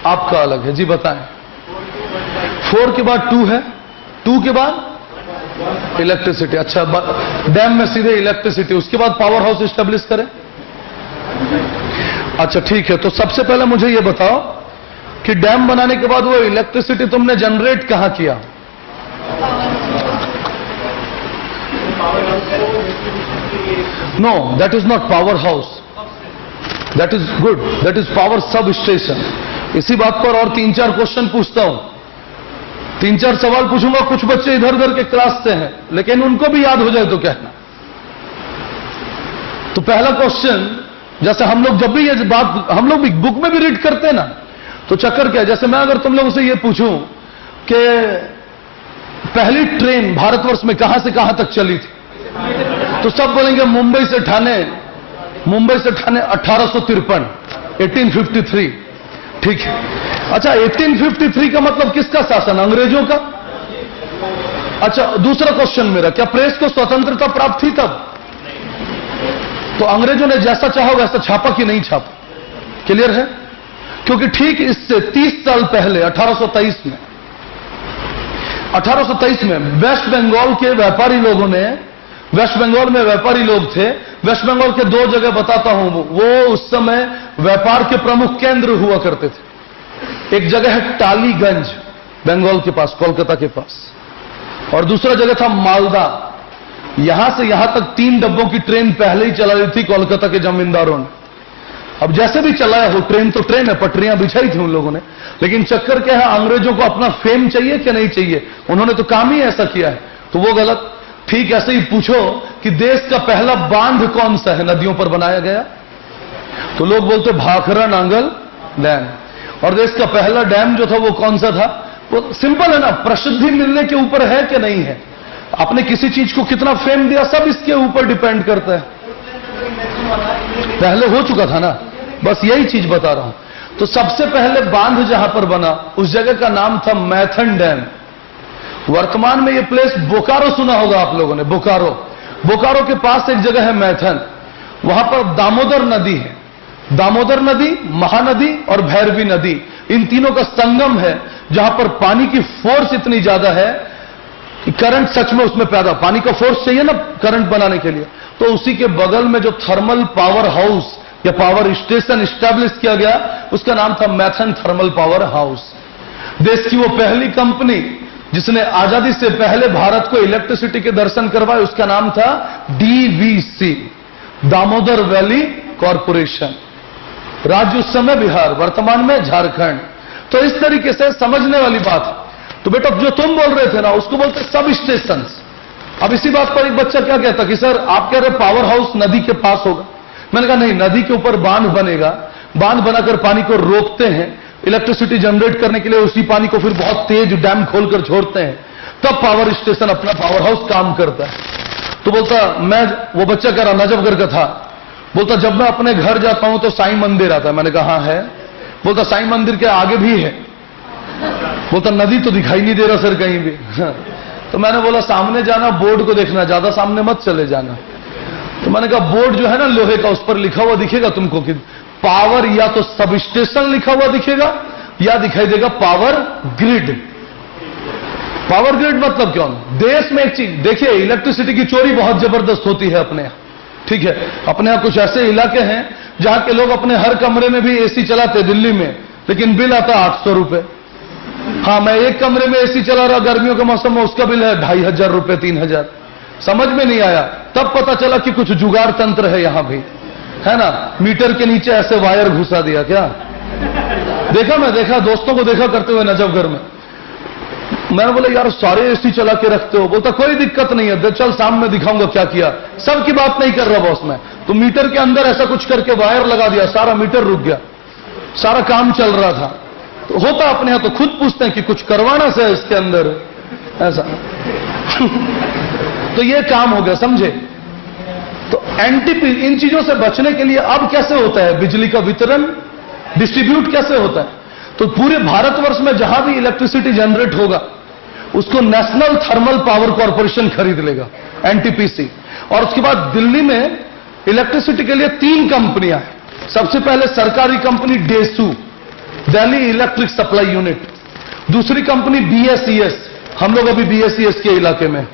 आपका अलग है जी, बताएं। 4 के बाद 2 है, 2 के बाद इलेक्ट्रिसिटी। अच्छा, डैम में सीधे इलेक्ट्रिसिटी, उसके बाद पावर हाउस इस्टेब्लिश करें। अच्छा ठीक है, तो सबसे पहले मुझे यह बताओ कि डैम बनाने के बाद वो इलेक्ट्रिसिटी तुमने जनरेट कहां किया? No, that is not power house, that is good, that is power substation. इसी बात पर और 3-4 क्वेश्चन पूछता हूं, 3-4 सवाल पूछूंगा। कुछ बच्चे इधर उधर के क्लास से हैं, लेकिन उनको भी याद हो जाए तो कहना। तो पहला क्वेश्चन, जैसे हम लोग जब भी ये बात हम लोग भी बुक में भी रीड करते हैं ना, तो चक्कर क्या है, जैसे मैं अगर तुम लोगों से ये पूछूं कि पहली ट्रेन भारतवर्ष में कहां से कहां तक चली थी, तो सब बोलेंगे मुंबई से ठाणे 1853, 1853। ठीक है। अच्छा, 1853 का मतलब किसका शासन? अंग्रेजों का। अच्छा, दूसरा क्वेश्चन मेरा, क्या प्रेस को स्वतंत्रता प्राप्त थी तब? तो अंग्रेजों ने जैसा चाहा वैसा छापा कि नहीं छापा? क्लियर है? क्योंकि ठीक इससे 30 साल पहले 1823 में वेस्ट बंगाल के व्यापारी लोगों ने, वेस्ट बंगाल में व्यापारी लोग थे, वेस्ट बंगाल के 2 जगह बताता हूं, वो उस समय व्यापार के प्रमुख केंद्र हुआ करते थे। एक जगह है टालीगंज, बंगाल के पास, कोलकाता के पास, और दूसरा जगह था मालदा। यहां से यहां तक 3 डब्बों की ट्रेन पहले ही चला रही थी कोलकाता के जमींदारों ने। अब जैसे भी चलाया हो, ट्रेन तो ट्रेन है, पटरियां बिछाई थी उन लोगों ने, लेकिन चक्कर क्या है, अंग्रेजों को अपना फेम चाहिए कि नहीं चाहिए? उन्होंने तो काम ही ऐसा किया है, तो वो गलत। ठीक ऐसे ही पूछो कि देश का पहला बांध कौन सा है नदियों पर बनाया गया, तो लोग बोलते भाखरा नांगल डैम। और देश का पहला डैम जो था वो कौन सा था? वो सिंपल है ना, प्रसिद्धि मिलने के ऊपर है कि नहीं है, आपने किसी चीज को कितना फेम दिया, सब इसके ऊपर डिपेंड करता है। पहले हो चुका था ना, बस यही चीज बता रहा हूं। तो सबसे पहले बांध जहां पर बना, उस जगह का नाम था मैथन डैम। वर्तमान में यह प्लेस बोकारो सुना होगा आप लोगों ने, बोकारो के पास एक जगह है मैथन, वहां पर दामोदर नदी है। दामोदर नदी, महानदी और भैरवी नदी, इन तीनों का संगम है, जहां पर पानी की फोर्स इतनी ज्यादा है कि करंट सच में उसमें पैदा, पानी का फोर्स चाहिए ना करंट बनाने के लिए, तो उसी के बगल में जो थर्मल पावर हाउस या पावर स्टेशन स्टैब्लिश किया गया, उसका नाम था मैथन थर्मल पावर हाउस। देश की वो पहली कंपनी जिसने आजादी से पहले भारत को इलेक्ट्रिसिटी के दर्शन करवाए, उसका नाम था डीवीसी, दामोदर वैली कॉरपोरेशन। राज्य उस समय बिहार, वर्तमान में झारखंड। तो इस तरीके से समझने वाली बात है। तो बेटा जो तुम बोल रहे थे ना, उसको बोलते सब स्टेशन। अब इसी बात पर एक बच्चा क्या कहता कि सर आप कह रहे पावर हाउस नदी के पास होगा। मैंने कहा नहीं, नदी के ऊपर बांध बनेगा, बांध बनाकर पानी को रोकते हैं, इलेक्ट्रिसिटी जनरेट करने के लिए उसी पानी को फिर बहुत तेज डैम खोलकर छोड़ते हैं, तब पावर स्टेशन अपना पावर हाउस काम करता है। तो बोलता, मैं, वो बच्चा कह रहा नजफगढ़ का था, बोलता जब मैं अपने घर जाता हूं तो साईं मंदिर आता है। मैंने कहा हाँ है। बोलता साईं मंदिर के आगे भी है। बोलता नदी तो दिखाई नहीं दे रहा सर कहीं भी। तो मैंने बोला सामने जाना, बोर्ड को देखना, ज्यादा सामने मत चले जाना। तो मैंने कहा बोर्ड जो है ना लोहे का, उस पर लिखा हुआ दिखेगा तुमको कि पावर, या तो सब स्टेशन लिखा हुआ दिखेगा या दिखाई देगा पावर ग्रिड। पावर ग्रिड मतलब क्यों? देश में एक चीज देखिए, इलेक्ट्रिसिटी की चोरी बहुत जबरदस्त होती है अपने यहाँ, ठीक है। अपने यहाँ कुछ ऐसे इलाके हैं जहां के लोग अपने हर कमरे में भी एसी चलाते, दिल्ली में, लेकिन बिल आता 800 रुपए। हाँ, मैं एक कमरे में एसी चला रहा गर्मियों के मौसम में, उसका बिल है 2500 रुपए, 3000। समझ में नहीं आया, तब पता चला कि कुछ जुगाड़ तंत्र है यहां भी, है ना। मीटर के नीचे ऐसे वायर घुसा दिया क्या? देखा, मैं देखा, दोस्तों को देखा करते हुए नजफगढ़ में। मैंने बोला यार सारे एसी चला के रखते हो। बोलता कोई दिक्कत नहीं है, चल सामने दिखाऊंगा क्या किया। सबकी बात नहीं कर रहा बॉस मैं, तो मीटर के अंदर ऐसा कुछ करके वायर लगा दिया, सारा मीटर रुक गया, सारा काम चल रहा था। तो होता अपने यहां, तो खुद पूछते हैं कि कुछ करवाना से इसके अंदर ऐसा तो ये काम हो गया, समझे। तो एनटीपी, इन चीजों से बचने के लिए अब कैसे होता है बिजली का वितरण, डिस्ट्रीब्यूट कैसे होता है? तो पूरे भारतवर्ष में जहां भी इलेक्ट्रिसिटी जनरेट होगा उसको नेशनल थर्मल पावर कॉर्पोरेशन खरीद लेगा, एनटीपीसी। और उसके बाद दिल्ली में इलेक्ट्रिसिटी के लिए 3 कंपनियां हैं। सबसे पहले सरकारी company DESU, Delhi electric supply unit. दूसरी कंपनी बीएसईएस, हम लोग अभी बीएसईएस के इलाके में।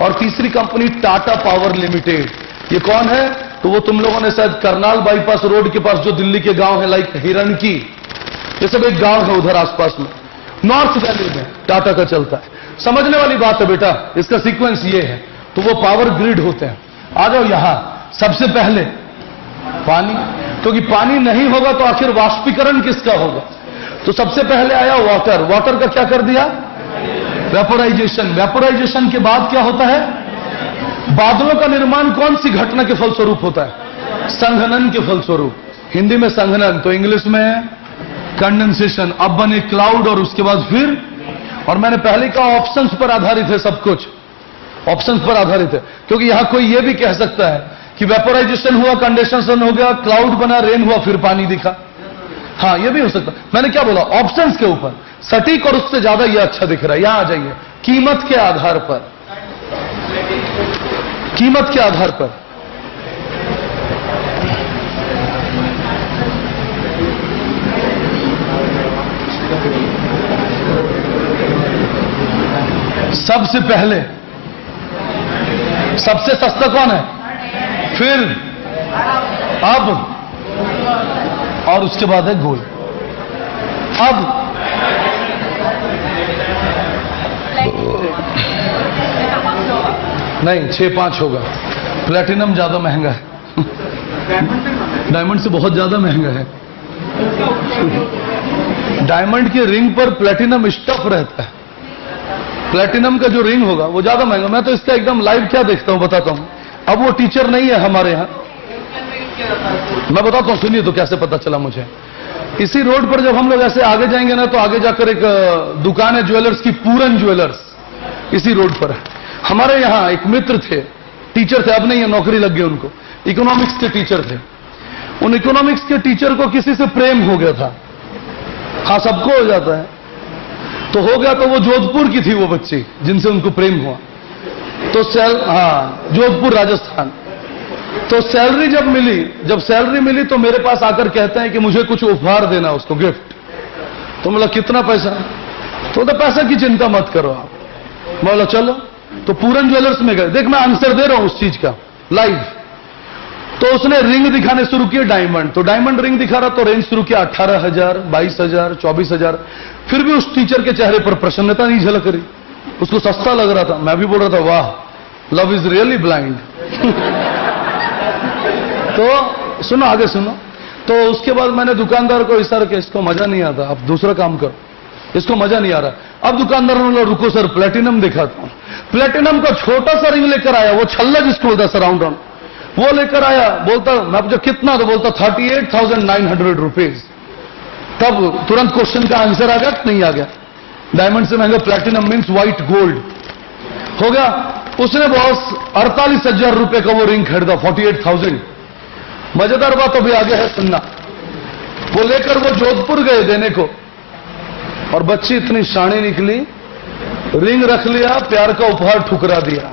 और तीसरी कंपनी टाटा पावर लिमिटेड। ये कौन है? तो वो तुम लोगों ने शायद करनाल बाईपास रोड के पास जो दिल्ली के गांव है, लाइक हिरणकी, ये सब एक गांव है उधर आसपास में, नॉर्थ वैली में टाटा का चलता है। समझने वाली बात है बेटा, इसका सीक्वेंस ये है। तो वो पावर ग्रिड होते हैं। आ जाओ यहां, सबसे पहले पानी, क्योंकि पानी नहीं होगा तो आखिर वाष्पीकरण किसका होगा? तो सबसे पहले आया वाटर। वाटर का क्या कर दिया? वेपोराइजेशन। वेपोराइजेशन के बाद क्या होता है? बादलों का निर्माण कौन सी घटना के फलस्वरूप होता है? संघनन के फलस्वरूप। हिंदी में संघनन, तो इंग्लिश में कंडेंसेशन। अब बने क्लाउड, और उसके बाद फिर, और मैंने पहले कहा ऑप्शंस पर आधारित है सब कुछ, ऑप्शंस पर आधारित है। क्योंकि यहां कोई यह भी कह सकता है कि वेपोराइजेशन हुआ, कंडेंसेशन हो गया, क्लाउड बना, रेन हुआ, फिर पानी दिखा। हाँ, यह भी हो सकता है। मैंने क्या बोला? ऑप्शंस के ऊपर सटीक, और उससे ज्यादा यह अच्छा दिख रहा है। यहां आ जाइए, कीमत के आधार पर, कीमत के आधार पर सबसे पहले सबसे सस्ता कौन है? फिर, अब, और उसके बाद है गोल्ड। अब नहीं, 6-5 होगा। प्लेटिनम ज्यादा महंगा है, डायमंड से बहुत ज्यादा महंगा है। डायमंड के रिंग पर प्लेटिनम स्टफ रहता है। प्लेटिनम का जो रिंग होगा वो ज्यादा महंगा। मैं तो इसका एकदम लाइव क्या देखता हूं, बताता हूं। अब वो टीचर नहीं है हमारे यहां, मैं बताता हूं, सुनिए तो कैसे पता चला मुझे। इसी रोड पर जब हम लोग ऐसे आगे जाएंगे ना, तो आगे जाकर एक दुकान है ज्वेलर्स की, पूरन ज्वेलर्स, इसी रोड पर है। हमारे यहां एक मित्र थे, टीचर थे, अब नहीं है, नौकरी लग गई उनको। इकोनॉमिक्स के टीचर थे। उन इकोनॉमिक्स के टीचर को किसी से प्रेम हो गया था। हाँ, सबको हो जाता है। तो हो गया, तो वो जोधपुर की थी वो बच्ची जिनसे उनको प्रेम हुआ। तो जोधपुर राजस्थान। तो सैलरी जब सैलरी मिली तो मेरे पास आकर कहते हैं कि मुझे कुछ उपहार देना, उसको गिफ्ट। तो बोला कितना पैसा? तो पैसा की चिंता मत करो आप। बोला चलो। तो पूरन ज्वेलर्स में गए। देख, मैं आंसर दे रहा हूं उस चीज का लाइव। तो उसने रिंग दिखाने शुरू किए, डायमंड। तो डायमंड रिंग दिखा रहा, तो रेंज शुरू किया 18,000, 22,000, 24,000। फिर भी उस टीचर के चेहरे पर प्रसन्नता नहीं झलक रही, उसको सस्ता लग रहा था। मैं भी बोल रहा था वाह, लव इज रियली ब्लाइंड। तो सुनो, आगे सुनो। तो उसके बाद मैंने दुकानदार को इशारा किया, इसको मजा नहीं आता, आप दूसरा काम करो, इसको मजा नहीं आ रहा। अब दुकानदार ने बोला रुको सर, प्लेटिनम दिखाता हूं। प्लेटिनम का छोटा सा रिंग लेकर आया, वो छल्ला जिसको बोलता है, राउंड राउंड, वो लेकर आया। बोलता मैं जो कितना, तो बोलता 38,900 रुपीज। तब तुरंत क्वेश्चन का आंसर आ गया, नहीं आ गया? डायमंड से महंगा प्लेटिनम मीन्स व्हाइट गोल्ड हो गया। उसने बॉस 48,000 रुपए का वो रिंग खरीदा, 48,000। मजेदार बात अभी आगे है, सुनना। वो लेकर वो जोधपुर गए देने को, और बच्ची इतनी शानी निकली, रिंग रख लिया, प्यार का उपहार ठुकरा दिया।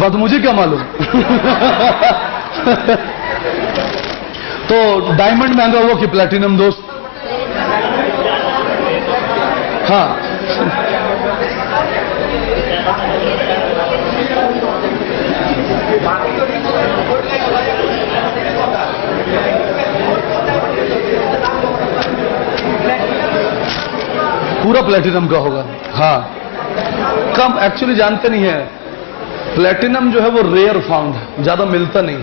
बात मुझे क्या मालूम। तो डायमंड महंगा हुआ कि प्लैटिनम दोस्त? हाँ, पूरा प्लैटिनम का होगा। हाँ, कम एक्चुअली जानते नहीं है, प्लैटिनम जो है वो रेयर फाउंड है, ज्यादा मिलता नहीं,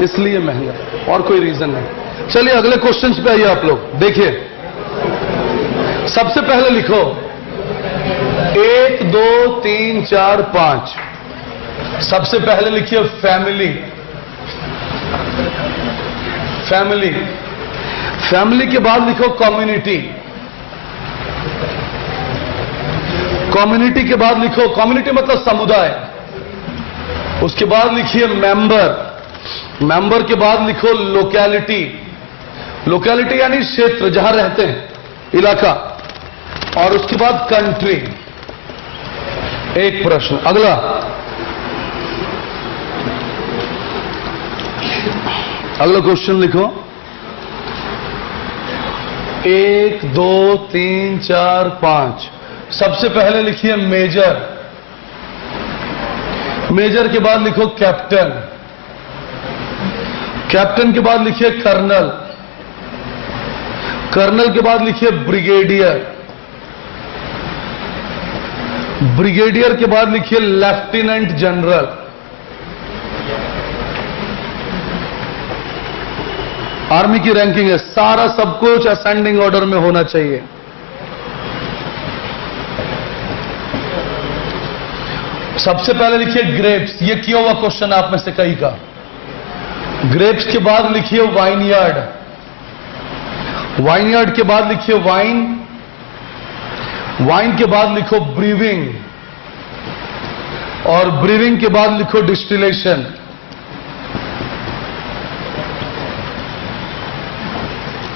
इसलिए महंगा, और कोई रीजन नहीं। चलिए अगले क्वेश्चंस पे आइए आप लोग। देखिए, सबसे पहले लिखो 1 2 3 4 5। सबसे पहले लिखिए फैमिली। फैमिली, फैमिली के बाद लिखो कम्युनिटी। कम्युनिटी के बाद लिखो, कम्युनिटी मतलब समुदाय। उसके बाद लिखिए मेंबर। मेंबर के बाद लिखो लोकैलिटी। लोकैलिटी यानी क्षेत्र, जहां रहते हैं, इलाका। और उसके बाद कंट्री। एक प्रश्न। अगला, अगला क्वेश्चन लिखो 1 2 3 4 5। सबसे पहले लिखिए मेजर। मेजर के बाद लिखो कैप्टन। कैप्टन के बाद लिखिए कर्नल। कर्नल के बाद लिखिए ब्रिगेडियर। ब्रिगेडियर के बाद लिखिए लेफ्टिनेंट जनरल। आर्मी की रैंकिंग है, सारा सब कुछ असेंडिंग ऑर्डर में होना चाहिए। सबसे पहले लिखिए ग्रेप्स। ये किया हुआ क्वेश्चन आप में से कई का। ग्रेप्स के बाद लिखिए वाइनयार्ड। वाइनयार्ड के बाद लिखिए वाइन। वाइन के बाद लिखो ब्रीविंग। और ब्रीविंग के बाद लिखो डिस्टिलेशन।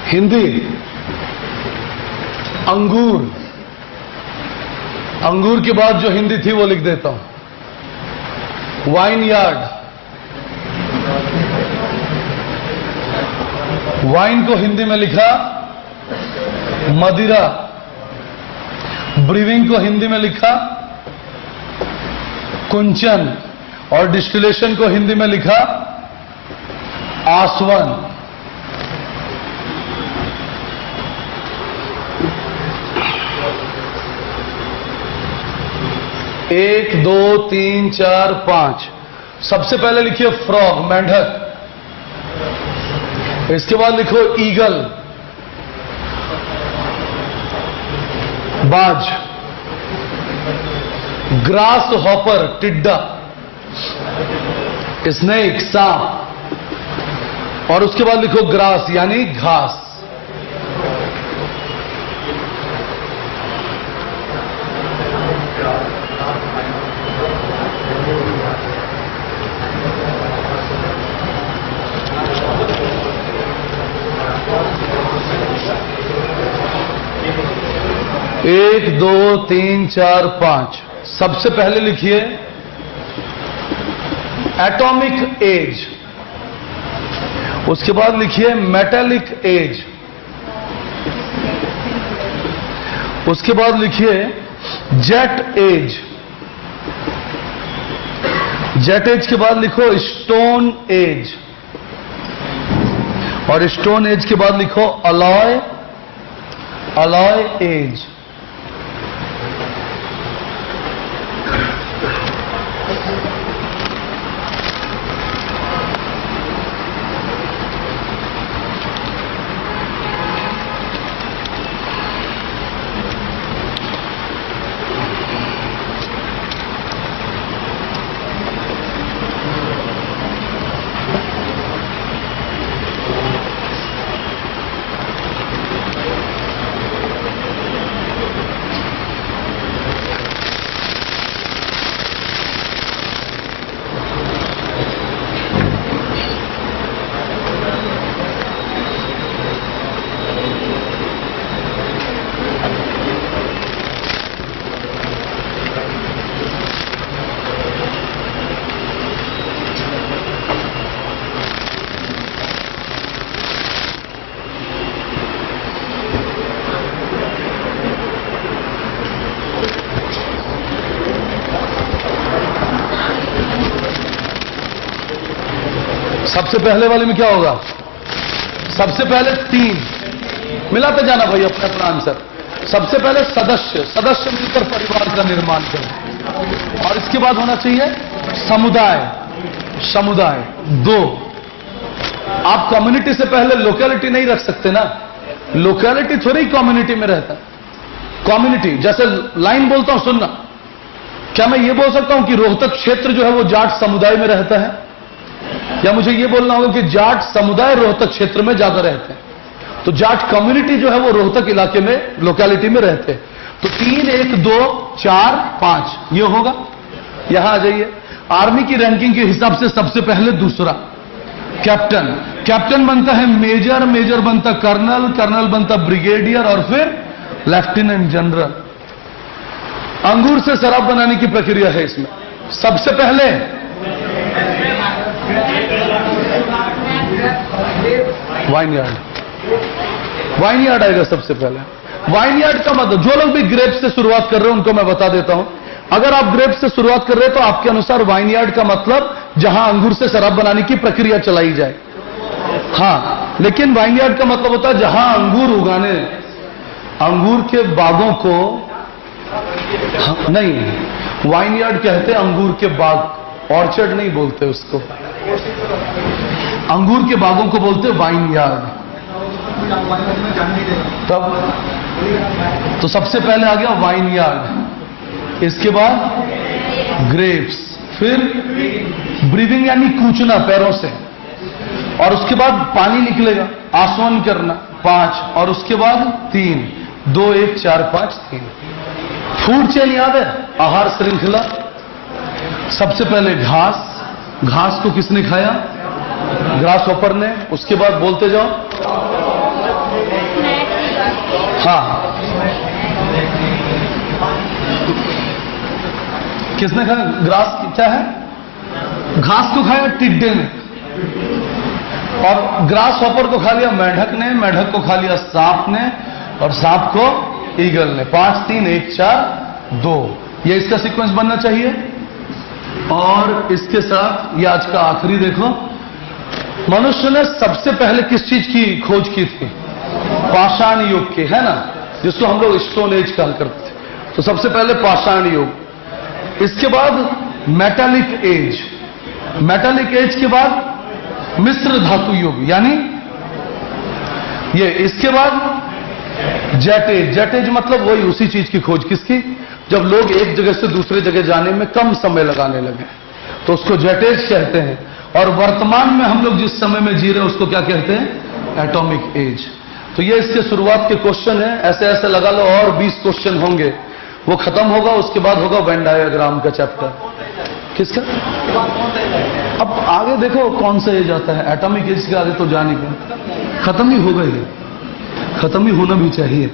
हिंदी अंगूर। अंगूर के बाद जो हिंदी थी वो लिख देता हूं, वाइन यार्ड। वाइन को हिंदी में लिखा मदिरा। ब्रीविंग को हिंदी में लिखा कुंचन। और डिस्टिलेशन को हिंदी में लिखा आसवन। 1 2 3 4 5। सबसे पहले लिखिए फ्रॉग, मेंढक। इसके बाद लिखो ईगल, बाज। ग्रास हॉपर, टिड्डा। स्नेक, सांप। और उसके बाद लिखो ग्रास यानी घास। एक 2 3 4 5। सबसे पहले लिखिए एटॉमिक एज। उसके बाद लिखिए मेटालिक एज। उसके बाद लिखिए जेट एज। जेट एज के बाद लिखो स्टोन एज। और स्टोन एज के बाद लिखो अलॉय, अलॉय एज। सबसे पहले वाले में क्या होगा? सबसे पहले 3 मिलाते जाना भाई अपना अपना आंसर। सबसे पहले सदस्य, सदस्य मिलकर परिवार का निर्माण करें। और इसके बाद होना चाहिए समुदाय, समुदाय 2। आप कम्युनिटी से पहले लोकेलिटी नहीं रख सकते ना, लोकेलिटी थोड़ी कम्युनिटी में रहता है। कम्युनिटी जैसे लाइन बोलता हूं, सुनना। क्या मैं ये बोल सकता हूं कि रोहतक क्षेत्र जो है वो जाट समुदाय में रहता है? या मुझे ये बोलना होगा कि जाट समुदाय रोहतक क्षेत्र में ज्यादा रहते हैं? तो जाट कम्युनिटी जो है वो रोहतक इलाके में, लोकेलिटी में रहते हैं। तो 3, 1, 2, 4, 5 ये होगा। यहां आ जाइए। आर्मी की रैंकिंग के हिसाब से सबसे पहले दूसरा कैप्टन, कैप्टन बनता है मेजर, मेजर बनता कर्नल, कर्नल बनता ब्रिगेडियर और फिर लेफ्टिनेंट जनरल। अंगूर से शराब बनाने की प्रक्रिया है इसमें। सबसे पहले वाइनयार्ड, वाइनयार्ड आएगा सबसे पहले। वाइनयार्ड का मतलब, जो लोग भी ग्रेप्स से शुरुआत कर रहे हैं उनको मैं बता देता हूं। अगर आप ग्रेप्स से शुरुआत कर रहे हैं तो आपके अनुसार वाइनयार्ड का मतलब जहां अंगूर से शराब बनाने की प्रक्रिया चलाई जाए। हां, लेकिन वाइनयार्ड का मतलब होता है जहां अंगूर उगाने, अंगूर के बागों को नहीं, वाइनयार्ड कहते हैं अंगूर के बाग, ऑर्चर्ड नहीं बोलते उसको। अंगूर के बागों को बोलते वाइनयार्ड। तब तो सबसे पहले आ गया वाइनयार्ड, इसके बाद ग्रेप्स, फिर ब्रीदिंग यानी कूचना पैरों से, और उसके बाद पानी निकलेगा, आसवन करना 5, और उसके बाद 3, 2, 1, 4, 5, 3। फूड चेन याद है? आहार श्रृंखला। सबसे पहले घास, घास को किसने खाया? ग्रास हॉपर ने। उसके बाद बोलते जाओ। हाँ, किसने खाया? ग्रास क्या है? घास को खाया टिड्डे ने, और ग्रास हॉपर को खा लिया मेढक ने, मेढक को खा लिया सांप ने, और सांप को ईगल ने। 5, 3, 1, 4, 2 ये इसका सीक्वेंस बनना चाहिए। और इसके साथ ये आज का आखिरी देखो, मनुष्य ने सबसे पहले किस चीज की खोज की थी? पाषाण युग की, है ना, जिसको हम लोग स्टोन एज कहा करते थे। तो सबसे पहले पाषाण युग, इसके बाद मेटालिक एज, मेटालिक एज के बाद मिश्र धातु युग यानी ये, इसके बाद जेट एज। जेट एज मतलब वही उसी चीज की खोज किसकी? जब लोग एक जगह से दूसरे जगह जाने में कम समय लगाने लगे तो उसको जेट एज कहते हैं। और वर्तमान में हम लोग जिस समय में जी रहे हैं उसको क्या कहते हैं? Atomic age. तो ये इसके शुरुआत के क्वेश्चन है, ऐसे ऐसे लगा लो, और 20 क्वेश्चन होंगे। वो खत्म होगा, उसके बाद होगा वेन डायग्राम का चैप्टर। किसका? अब आगे देखो कौन सा एज आता है। एटॉमिक एज के आगे तो जा नहीं पाए, खत्म ही होगा, ये खत्म ही होना भी चाहिए।